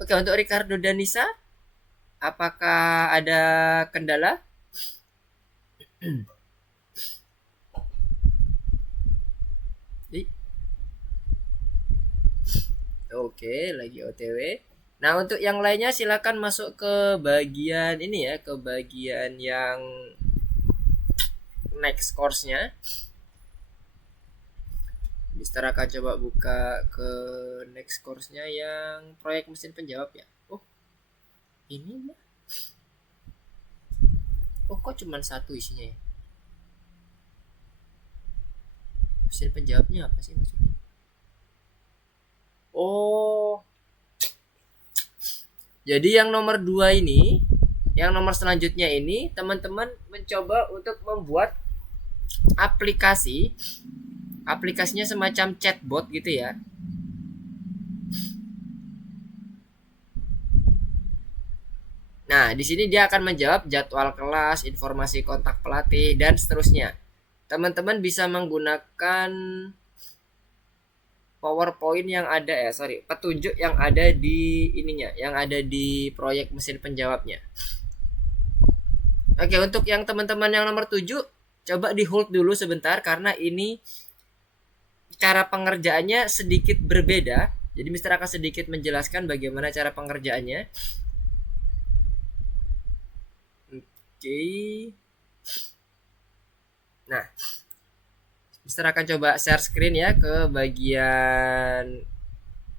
Oke, untuk Ricardo dan Nisa, apakah ada kendala? Oke, lagi OTW. Nah, untuk yang lainnya silakan masuk ke bagian ini ya, ke bagian yang next course-nya. Mister akan coba buka ke next course-nya yang proyek mesin penjawab ya. Oh, ini mah. Oh, kok cuma satu isinya ya? Mesin penjawabnya apa sih maksudnya? Oh, jadi yang nomor 2 ini, yang nomor selanjutnya ini, teman-teman mencoba untuk membuat aplikasinya semacam chatbot gitu ya. Nah, di sini dia akan menjawab jadwal kelas, informasi kontak pelatih, dan seterusnya. Teman-teman bisa menggunakan PowerPoint yang ada petunjuk yang ada di ininya, yang ada di proyek mesin penjawabnya. Oke, untuk yang teman-teman yang nomor 7, coba di hold dulu sebentar karena ini cara pengerjaannya sedikit berbeda. Jadi Mister akan sedikit menjelaskan bagaimana cara pengerjaannya. Oke. Nah, Mister akan coba share screen ya ke bagian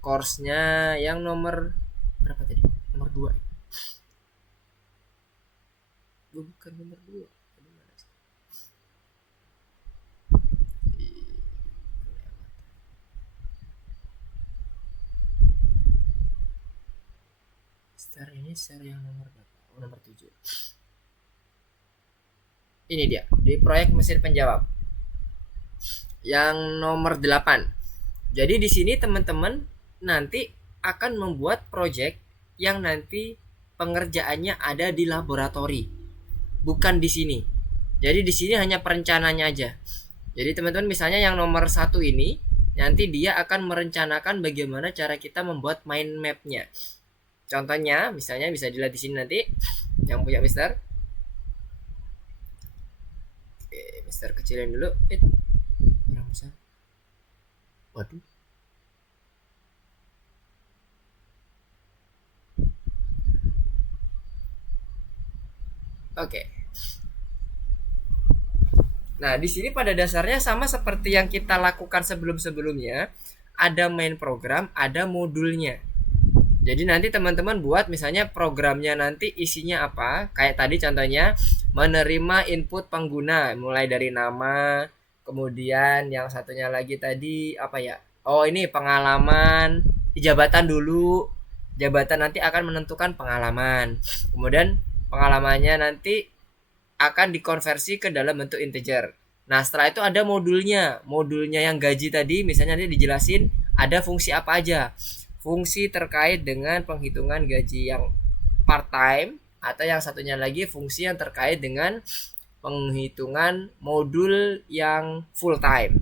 course-nya yang nomor berapa tadi? Nomor 2. Bukan nomor 2. Share ini share yang nomor berapa? Oh, nomor 7. Ini dia, di proyek mesin penjawab. yang nomor 8. Jadi di sini teman-teman nanti akan membuat project yang nanti pengerjaannya ada di laboratori, bukan di sini. Jadi di sini hanya perencanaannya aja. Jadi teman-teman misalnya yang nomor 1 ini nanti dia akan merencanakan bagaimana cara kita membuat mind mapnya. Contohnya misalnya bisa dilihat di sini nanti yang punya Mister. Oke, Mister kecilin dulu. Kurang besar. Waduh. Oke. Nah, di sini pada dasarnya sama seperti yang kita lakukan sebelum-sebelumnya. Ada main program, ada modulnya. Jadi nanti teman-teman buat misalnya programnya nanti isinya apa. Kayak tadi contohnya menerima input pengguna mulai dari nama, kemudian yang satunya lagi tadi apa ya? Oh, ini pengalaman, jabatan dulu. Jabatan nanti akan menentukan pengalaman. Kemudian pengalamannya nanti akan dikonversi ke dalam bentuk integer. Nah, setelah itu ada modulnya. Modulnya yang gaji tadi misalnya nanti dijelasin ada fungsi apa aja. Fungsi terkait dengan penghitungan gaji yang part time atau yang satunya lagi fungsi yang terkait dengan penghitungan modul yang full time.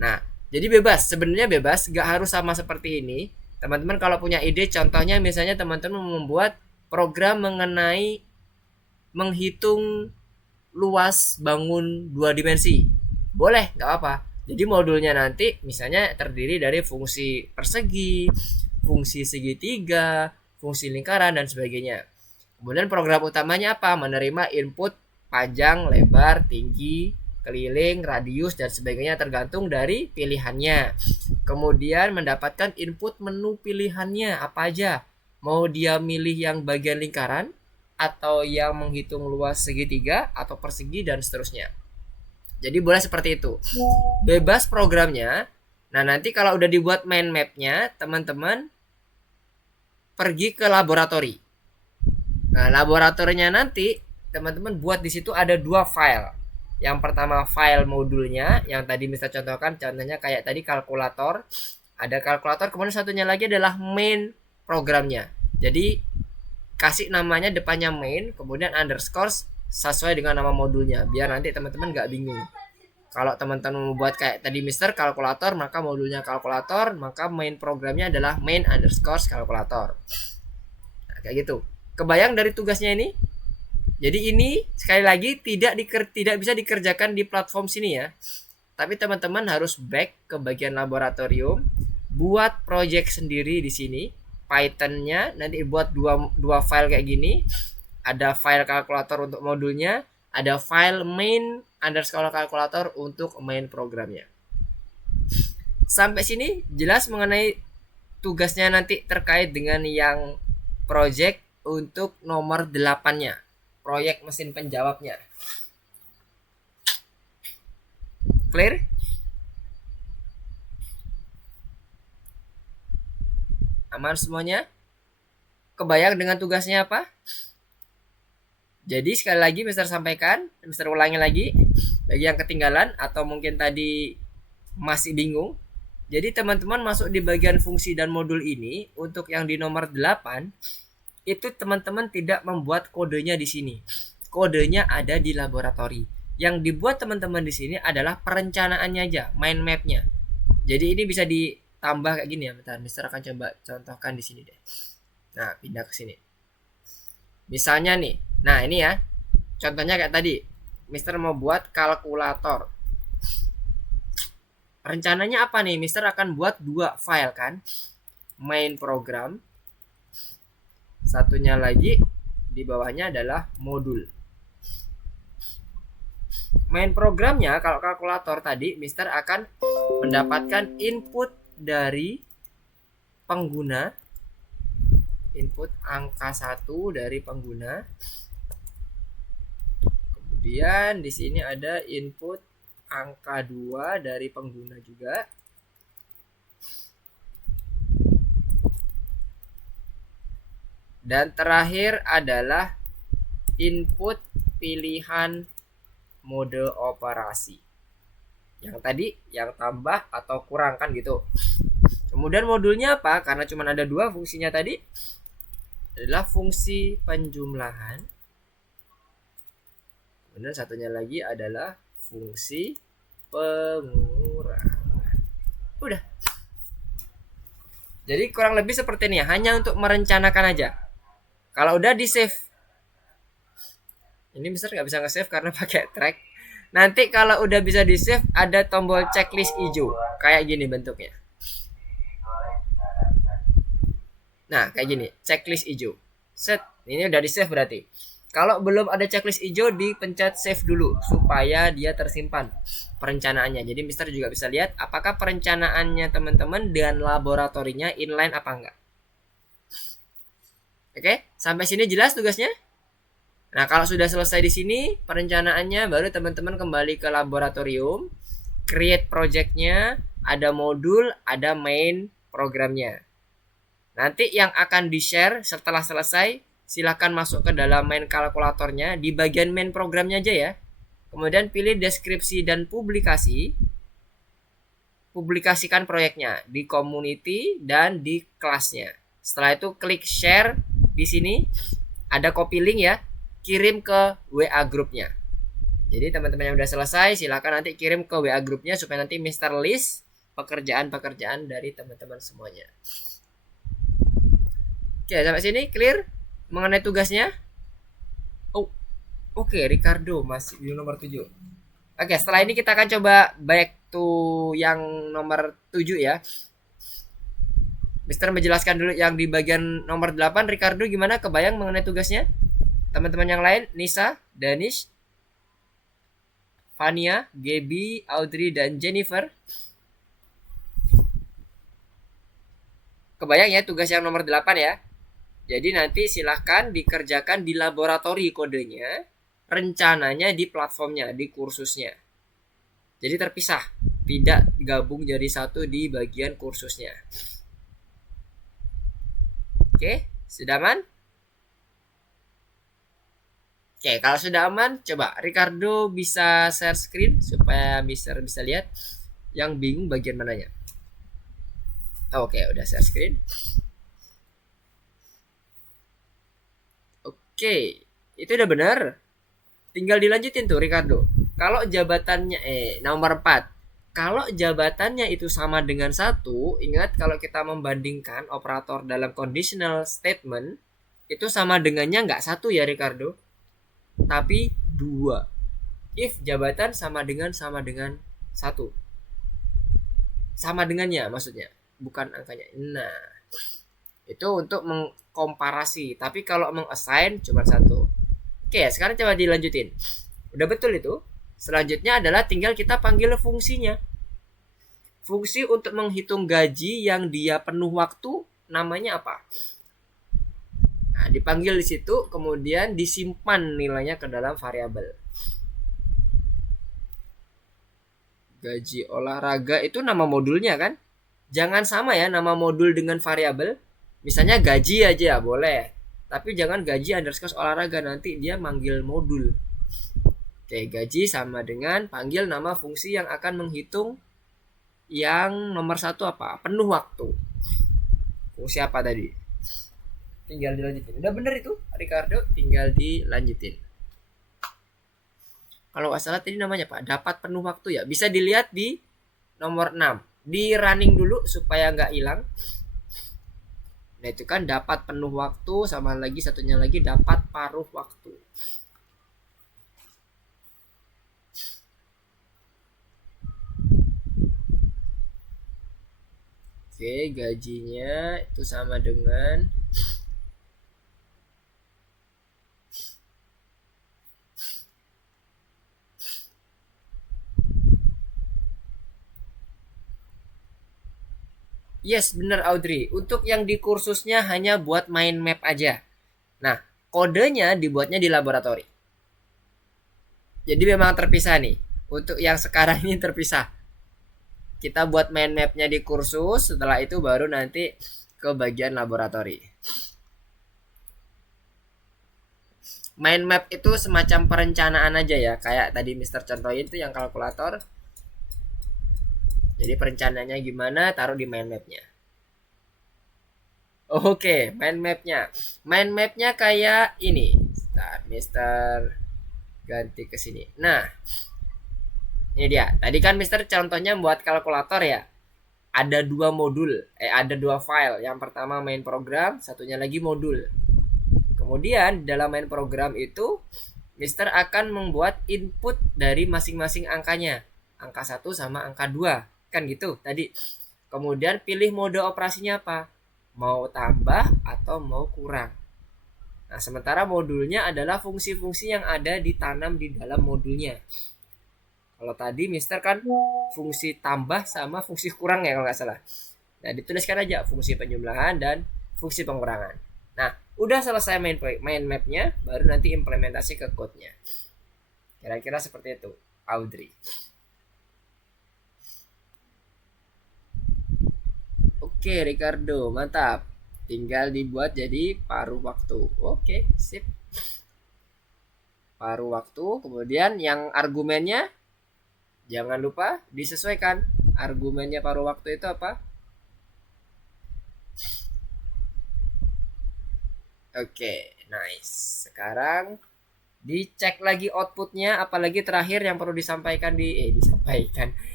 Nah, jadi bebas, sebenarnya bebas, gak harus sama seperti ini. Teman-teman kalau punya ide, contohnya misalnya teman-teman membuat program mengenai menghitung luas bangun 2 dimensi, boleh, nggak apa. Jadi modulnya nanti misalnya terdiri dari fungsi persegi, fungsi segitiga, fungsi lingkaran dan sebagainya. Kemudian program utamanya apa? Menerima input panjang, lebar, tinggi, keliling, radius dan sebagainya tergantung dari pilihannya. Kemudian mendapatkan input menu pilihannya apa aja. Mau dia milih yang bagian lingkaran atau yang menghitung luas segitiga atau persegi dan seterusnya. Jadi boleh seperti itu. Bebas programnya. Nah, nanti kalau udah dibuat mind mapnya, teman-teman pergi ke laboratori. Nah, laboratorinya nanti teman-teman buat di situ ada 2 file. Yang pertama file modulnya yang tadi bisa contohkan, contohnya kayak tadi kalkulator. Ada kalkulator, kemudian satunya lagi adalah main programnya. Jadi kasih namanya depannya main, kemudian underscore sesuai dengan nama modulnya, biar nanti teman-teman nggak bingung. Kalau teman-teman membuat kayak tadi Mister kalkulator, maka modulnya kalkulator, maka main programnya adalah main underscore kalkulator. Nah, kayak gitu. Kebayang dari tugasnya ini? Jadi ini sekali lagi tidak bisa dikerjakan di platform sini ya. Tapi teman-teman harus back ke bagian laboratorium, buat project sendiri di sini. Python-nya nanti buat dua file kayak gini. Ada file kalkulator untuk modulnya, ada file main underscore kalkulator untuk main programnya. Sampai sini jelas mengenai tugasnya nanti terkait dengan yang project untuk nomor 8-nya, proyek mesin penjawabnya. Clear? Aman semuanya? Kebayang dengan tugasnya apa? Jadi sekali lagi Mister sampaikan, Mister ulangi lagi bagi yang ketinggalan atau mungkin tadi masih bingung. Jadi teman-teman masuk di bagian fungsi dan modul ini untuk yang di nomor 8 itu teman-teman tidak membuat kodenya di sini. Kodenya ada di laboratori. Yang dibuat teman-teman di sini adalah perencanaannya aja, mind mapnya. Jadi ini bisa ditambah kayak gini ya. Bentar, Mister akan coba contohkan di sini deh. Nah, pindah ke sini. Misalnya nih, nah ini ya, contohnya kayak tadi, Mister mau buat kalkulator. Rencananya apa nih? Mister akan buat 2 file kan, main program, satunya lagi di bawahnya adalah modul. Main programnya kalau kalkulator tadi, Mister akan mendapatkan input dari pengguna, input angka 1 dari pengguna. Kemudian di sini ada input angka 2 dari pengguna juga. Dan terakhir adalah input pilihan mode operasi. Yang tadi yang tambah atau kurang kan gitu. Kemudian modulnya apa? Karena cuma ada dua fungsinya tadi, adalah fungsi penjumlahan. Kemudian satunya lagi adalah fungsi pengurangan. Udah. Jadi kurang lebih seperti ini ya, hanya untuk merencanakan aja. Kalau udah di save, ini Mister nggak bisa nge-save karena pakai track. Nanti kalau udah bisa di save, ada tombol checklist hijau, kayak gini bentuknya. Nah, kayak gini, checklist hijau. Set, ini udah di save berarti. Kalau belum ada checklist hijau, dipencet save dulu supaya dia tersimpan perencanaannya. Jadi Mister juga bisa lihat apakah perencanaannya teman-teman dan laboratorinya inline apa enggak. Oke, sampai sini jelas tugasnya? Nah, kalau sudah selesai di sini perencanaannya, baru teman-teman kembali ke laboratorium, create projectnya, ada modul, ada main programnya. Nanti yang akan di-share setelah selesai, silakan masuk ke dalam main kalkulatornya, di bagian main programnya aja ya. Kemudian pilih deskripsi dan publikasi. Publikasikan proyeknya di community dan di kelasnya. Setelah itu klik share di sini, ada copy link ya, kirim ke WA grupnya. Jadi teman-teman yang udah selesai silakan nanti kirim ke WA grupnya supaya nanti Mister list pekerjaan-pekerjaan dari teman-teman semuanya. Oke, sampai sini clear mengenai tugasnya? Oh, oke, Ricardo masih di nomor 7. Oke, setelah ini kita akan coba back to yang nomor 7 ya. Mister menjelaskan dulu yang di bagian nomor 8. Ricardo gimana, kebayang mengenai tugasnya? Teman-teman yang lain, Nisa, Danish, Fania, Gaby, Audrey, dan Jennifer. Kebayang ya tugas yang nomor 8 ya. Jadi nanti silahkan dikerjakan di laboratori kodenya, rencananya di platformnya, di kursusnya. Jadi terpisah, tidak gabung jadi satu di bagian kursusnya. Oke, sudah aman? Oke, kalau sudah aman, coba Ricardo bisa share screen supaya Mister bisa lihat. Yang bingung bagian mananya. Oke, udah share screen. Oke, itu udah benar. Tinggal dilanjutin tuh Ricardo. Kalau jabatannya nomor 4. Kalau jabatannya itu sama dengan 1, ingat kalau kita membandingkan operator dalam conditional statement itu sama dengannya nggak 1 ya Ricardo, tapi 2. If jabatan sama dengan 1. Sama dengannya maksudnya, bukan angkanya. Nah, itu untuk mengkomparasi, tapi kalau mengassign cuma 1. Oke, sekarang coba dilanjutin. Udah betul itu. Selanjutnya adalah tinggal kita panggil fungsinya. Fungsi untuk menghitung gaji yang dia penuh waktu namanya apa? Nah, dipanggil di situ, kemudian disimpan nilainya ke dalam variabel. Gaji olahraga itu nama modulnya kan? Jangan sama ya nama modul dengan variabel. Misalnya gaji aja boleh, tapi jangan gaji underscore olahraga, nanti dia manggil modul. Oke, gaji sama dengan panggil nama fungsi yang akan menghitung yang nomor 1 apa? Penuh waktu. Fungsi apa tadi? Tinggal dilanjutin. Udah bener itu Ricardo, tinggal dilanjutin. Kalau nggak salah tadi namanya Pak, dapat penuh waktu ya. Bisa dilihat di nomor 6. Di running dulu supaya nggak hilang. Nah itu kan dapat penuh waktu, sama lagi satunya lagi dapat paruh waktu. Oke, gajinya itu sama dengan yes, bener Audrey. Untuk yang di kursusnya hanya buat main map aja. Nah, kodenya dibuatnya di laboratori. Jadi memang terpisah nih. Untuk yang sekarang ini terpisah. Kita buat main mapnya di kursus, setelah itu baru nanti ke bagian laboratori. Main map itu semacam perencanaan aja ya, kayak tadi Mister contohin tuh yang kalkulator. Jadi perencanaannya gimana, taruh di mind mapnya. Oke, mind mapnya. Mind mapnya kayak ini. Start, Mister ganti ke sini. Nah, ini dia. Tadi kan Mister contohnya buat kalkulator ya. Ada dua modul, ada dua file. Yang pertama main program, satunya lagi modul. Kemudian dalam main program itu Mister akan membuat input dari masing-masing angkanya. Angka 1 sama angka 2. Kan gitu tadi. Kemudian pilih mode operasinya apa. Mau tambah atau mau kurang. Nah, sementara modulnya adalah fungsi-fungsi yang ada ditanam di dalam modulnya. Kalau tadi Mister kan fungsi tambah sama fungsi kurang ya kalau nggak salah. Nah, dituliskan aja fungsi penjumlahan dan fungsi pengurangan. Nah, udah selesai main mapnya, baru nanti implementasi ke code-nya. Kira-kira seperti itu, Audrey. Oke, Ricardo, mantap. Tinggal dibuat jadi paruh waktu. Oke, sip. Paruh waktu, kemudian yang argumennya jangan lupa disesuaikan. Argumennya paruh waktu itu apa? Oke, nice. Sekarang dicek lagi outputnya, apalagi terakhir yang perlu disampaikan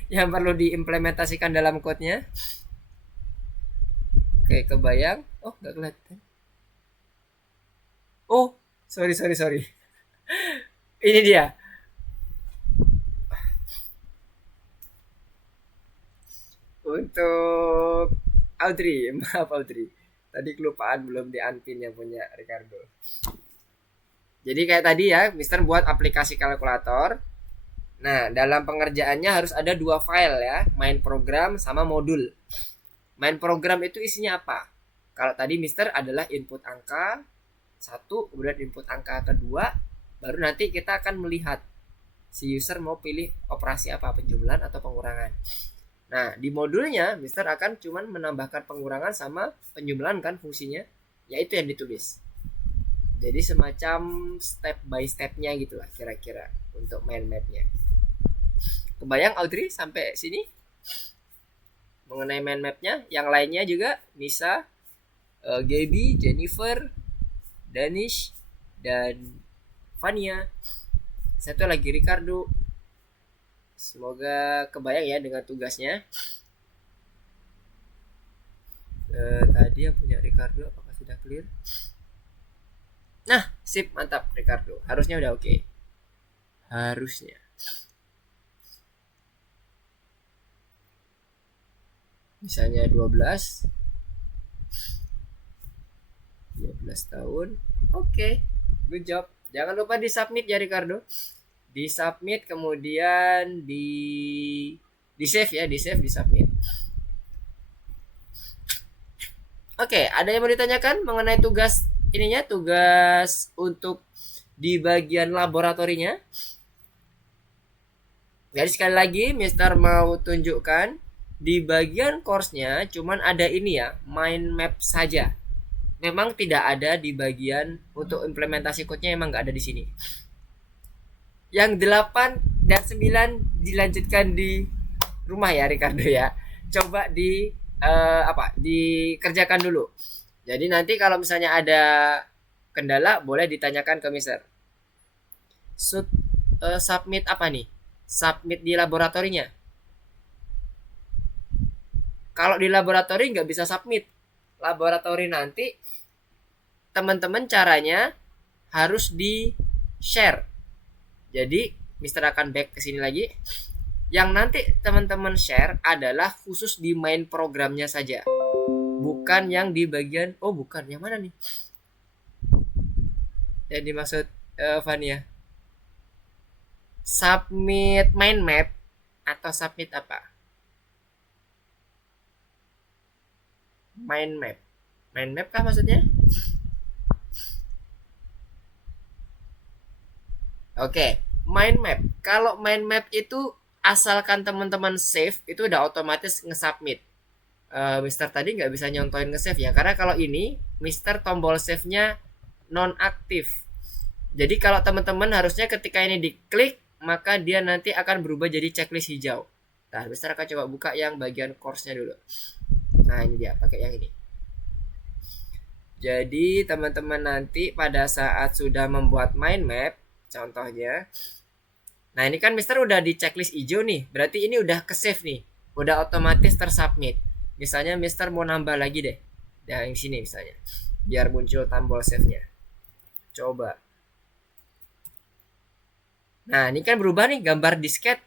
yang perlu diimplementasikan dalam code-nya. Oke, kebayang? Oh, nggak kelihatan. Oh, sorry. Ini dia. Untuk Audrey, maaf Audrey. Tadi kelupaan belum di-unpin yang punya Ricardo. Jadi kayak tadi ya, Mister buat aplikasi kalkulator. Nah, dalam pengerjaannya harus ada dua file ya, main program sama modul. Main program itu isinya apa? Kalau tadi Mister adalah input angka 1, kemudian input angka kedua, baru nanti kita akan melihat si user mau pilih operasi apa, penjumlahan atau pengurangan. Nah, di modulnya Mister akan cuman menambahkan pengurangan sama penjumlahan kan fungsinya, yaitu yang ditulis. Jadi semacam step by stepnya gitu lah kira-kira untuk main mapnya. Kebayang Audrey sampai sini? Mengenai main mapnya, yang lainnya juga Nisa, Gaby, Jennifer, Danish, dan Vania. Satu lagi Ricardo. Semoga kebayang ya dengan tugasnya. Tadi yang punya Ricardo apakah sudah clear? Nah, sip, mantap Ricardo. Harusnya udah oke. Harusnya. Misalnya 12 tahun. Oke, good job. Jangan lupa di submit ya Ricardo. Di submit kemudian di save ya, di submit. Oke, ada yang mau ditanyakan mengenai tugas ininya, tugas untuk di bagian laboratorinya? Jadi sekali lagi Mister mau tunjukkan di bagian course-nya cuman ada ini ya, mind map saja. Memang tidak ada di bagian untuk implementasi code-nya, emang nggak ada di sini. Yang 8 dan 9 dilanjutkan di rumah ya Ricardo ya. Coba dikerjakan dulu. Jadi nanti kalau misalnya ada kendala boleh ditanyakan ke Mister. Submit apa nih? Submit di laboratorinya. Kalau di laboratori nggak bisa submit. Laboratori nanti teman-teman caranya harus di share. Jadi Mister akan back ke sini lagi. Yang nanti teman-teman share adalah khusus di main programnya saja. Bukan yang di bagian, bukan, yang mana nih? Yang dimaksud Vania. Submit mind map atau submit apa? Mind map kah maksudnya? Oke, mind map. Kalau mind map itu asalkan teman-teman save itu udah otomatis nge-submit. Mister tadi nggak bisa nyontoin nge-save ya, karena kalau ini Mister tombol save-nya non-aktif. Jadi kalau teman-teman harusnya ketika ini diklik maka dia nanti akan berubah jadi checklist hijau. Nah, Mister akan coba buka yang bagian course-nya dulu. Nah, ini dia, pakai yang ini. Jadi teman-teman nanti pada saat sudah membuat mind map, contohnya, nah ini kan Mister udah di checklist hijau nih, berarti ini udah ke save nih, udah otomatis tersubmit. Misalnya Mister mau nambah lagi deh, yang sini misalnya, biar muncul tombol save-nya. Coba. Nah ini kan berubah nih gambar disket.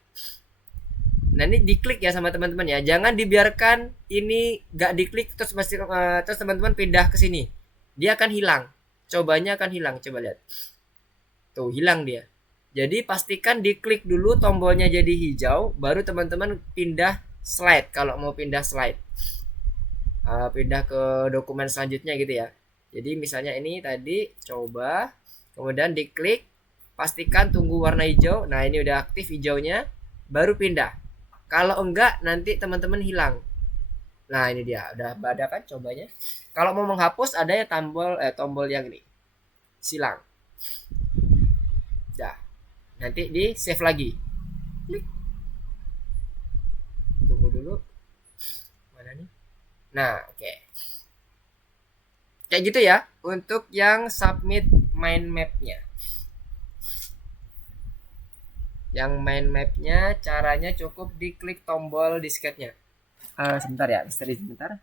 Nah ini diklik ya sama teman-teman ya, jangan dibiarkan ini gak diklik terus terus teman-teman pindah ke sini, dia akan hilang, cobanya akan hilang. Coba lihat tuh, hilang dia. Jadi pastikan diklik dulu tombolnya jadi hijau, baru teman-teman pindah slide kalau mau pindah slide, pindah ke dokumen selanjutnya gitu ya. Jadi misalnya ini tadi coba, kemudian diklik, pastikan tunggu warna hijau. Nah ini udah aktif hijaunya, baru pindah. Kalau enggak nanti teman-teman hilang. Nah ini dia, udah ada kan cobanya. Kalau mau menghapus ada ya tombol yang ini, silang. Dah, nanti di save lagi. Klik. Tunggu dulu. Mana nih? Nah, oke. Kayak gitu ya untuk yang submit mind map-nya. Yang mind map-nya caranya cukup diklik tombol disketnya. Sebentar ya, misteri sebentar.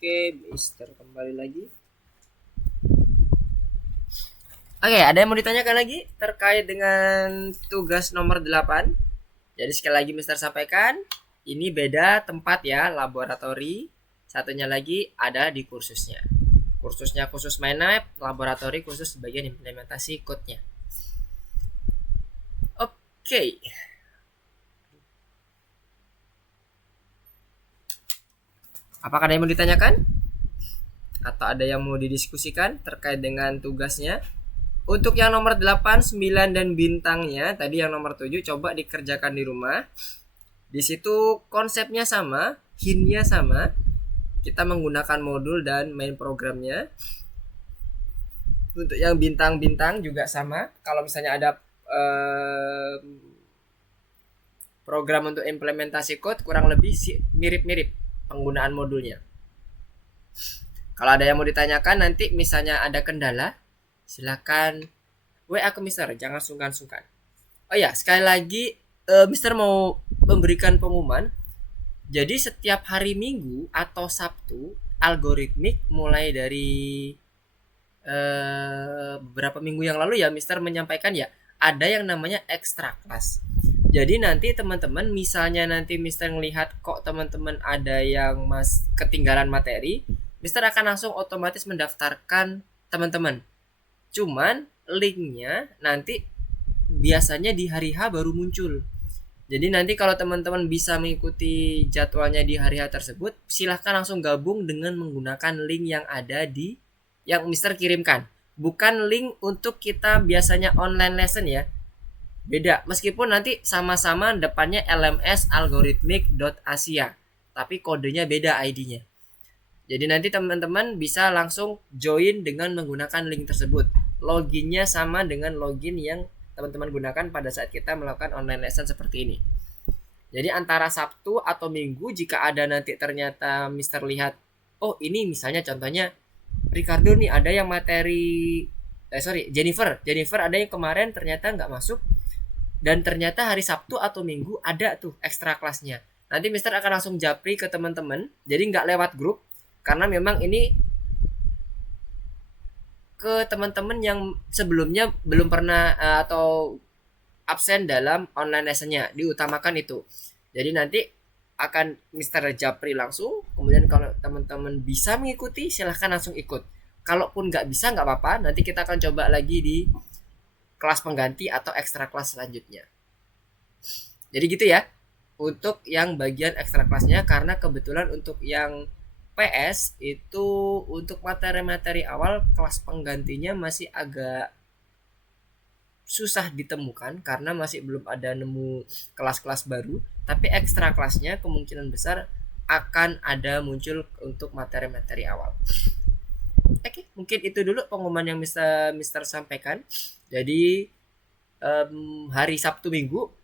Oke, Mister kembali lagi. Oke, ada yang mau ditanyakan lagi terkait dengan tugas nomor 8? Jadi sekali lagi Mister sampaikan, ini beda tempat ya, laboratori. Satunya lagi ada di kursusnya. Kursusnya khusus mind map, laboratori khusus bagian implementasi code-nya. Oke. Apakah ada yang mau ditanyakan? Atau ada yang mau didiskusikan terkait dengan tugasnya? Untuk yang nomor 8, 9, dan bintangnya, tadi yang nomor 7 coba dikerjakan di rumah. Di situ konsepnya sama, hintnya sama. Kita menggunakan modul dan main programnya. Untuk yang bintang-bintang juga sama. Kalau misalnya ada program untuk implementasi code, kurang lebih mirip-mirip penggunaan modulnya. Kalau ada yang mau ditanyakan nanti misalnya ada kendala, silakan WA ke Mister, jangan sungkan-sungkan. Oh ya, sekali lagi Mister mau memberikan pengumuman. Jadi setiap hari Minggu atau Sabtu, algoritmik mulai dari beberapa minggu yang lalu ya Mister menyampaikan ya, ada yang namanya extra class. Jadi nanti teman-teman misalnya nanti Mister melihat kok teman-teman ada yang ketinggalan materi, Mister akan langsung otomatis mendaftarkan teman-teman. Cuman linknya nanti biasanya di hari H baru muncul. Jadi nanti kalau teman-teman bisa mengikuti jadwalnya di hari H tersebut, silahkan langsung gabung dengan menggunakan link yang ada di yang Mister kirimkan. Bukan link untuk kita biasanya online lesson ya. Beda, meskipun nanti sama-sama depannya LMS algorithmic.asia, tapi kodenya beda ID-nya. Jadi nanti teman-teman bisa langsung join dengan menggunakan link tersebut. Loginnya sama dengan login yang teman-teman gunakan pada saat kita melakukan online lesson seperti ini. Jadi antara Sabtu atau Minggu jika ada nanti ternyata Mister lihat, oh ini misalnya contohnya Ricardo nih ada yang materi Jennifer ada yang kemarin ternyata nggak masuk, dan ternyata hari Sabtu atau Minggu ada tuh ekstra kelasnya. Nanti Mister akan langsung japri ke teman-teman, jadi nggak lewat grup, karena memang ini ke teman-teman yang sebelumnya belum pernah atau absen dalam online lessonnya, diutamakan itu. Jadi nanti akan Mister Japri langsung, kemudian kalau teman-teman bisa mengikuti silahkan langsung ikut. Kalaupun nggak bisa nggak apa-apa, nanti kita akan coba lagi di kelas pengganti atau ekstra kelas selanjutnya. Jadi gitu ya untuk yang bagian ekstra kelasnya, karena kebetulan untuk yang PS itu untuk materi-materi awal kelas penggantinya masih agak susah ditemukan karena masih belum ada nemu kelas-kelas baru, tapi ekstra kelasnya kemungkinan besar akan ada muncul untuk materi-materi awal. Oke, mungkin itu dulu pengumuman yang Mister sampaikan. Jadi hari Sabtu Minggu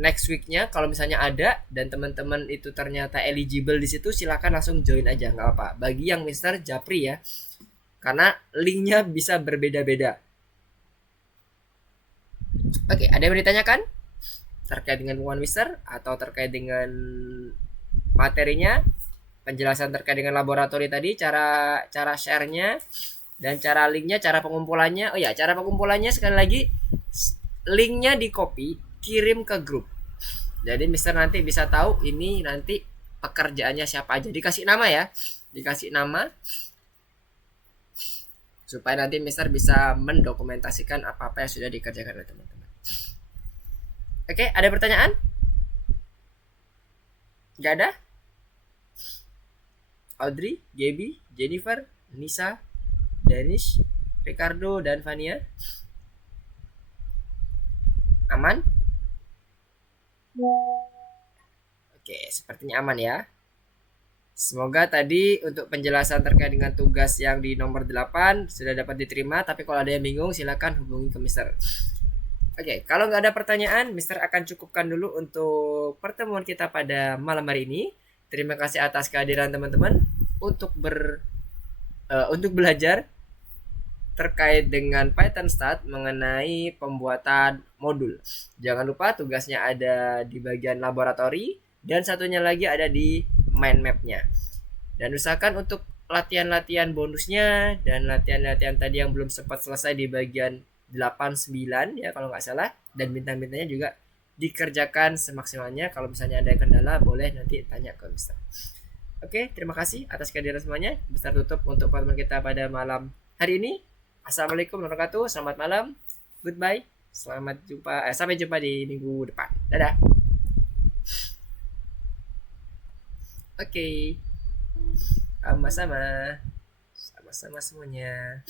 next weeknya kalau misalnya ada dan teman-teman itu ternyata eligible di situ, silakan langsung join aja, nggak apa. Bagi yang Mister Japri ya, karena linknya bisa berbeda-beda. Oke, ada yang ditanyakan terkait dengan pengumuman Mister atau terkait dengan materinya, penjelasan terkait dengan laboratori tadi, cara share-nya dan cara linknya, cara pengumpulannya. Oh ya, cara pengumpulannya sekali lagi, linknya di copy, kirim ke grup. Jadi Mister nanti bisa tahu ini nanti pekerjaannya siapa aja. Dikasih nama ya, dikasih nama supaya nanti Mister bisa mendokumentasikan apa-apa yang sudah dikerjakan oleh teman-teman. Oke, ada pertanyaan? Gak ada? Audrey, Gaby, Jennifer, Nisa, Danish, Ricardo, dan Vania? Aman? Oke, sepertinya aman ya. Semoga tadi untuk penjelasan terkait dengan tugas yang di nomor 8 sudah dapat diterima. Tapi kalau ada yang bingung silakan hubungi ke Mister. Oke, kalau nggak ada pertanyaan, Mister akan cukupkan dulu untuk pertemuan kita pada malam hari ini. Terima kasih atas kehadiran teman-teman untuk untuk belajar terkait dengan Python Start mengenai pembuatan modul. Jangan lupa tugasnya ada di bagian laboratori dan satunya lagi ada di mind map-nya. Dan usahakan untuk latihan-latihan bonusnya dan latihan-latihan tadi yang belum sempat selesai di bagian 8, 9 ya kalau nggak salah, dan bintang-bintangnya juga dikerjakan semaksimalnya. Kalau misalnya ada kendala boleh nanti tanya ke Mister. Oke, terima kasih atas kehadiran semuanya. Mister tutup untuk pertemuan kita pada malam hari ini. Assalamualaikum warahmatullahi wabarakatuh. Selamat malam. Goodbye. Selamat jumpa. Sampai jumpa di minggu depan. Dadah. Oke. Sama-sama. Sama-sama semuanya.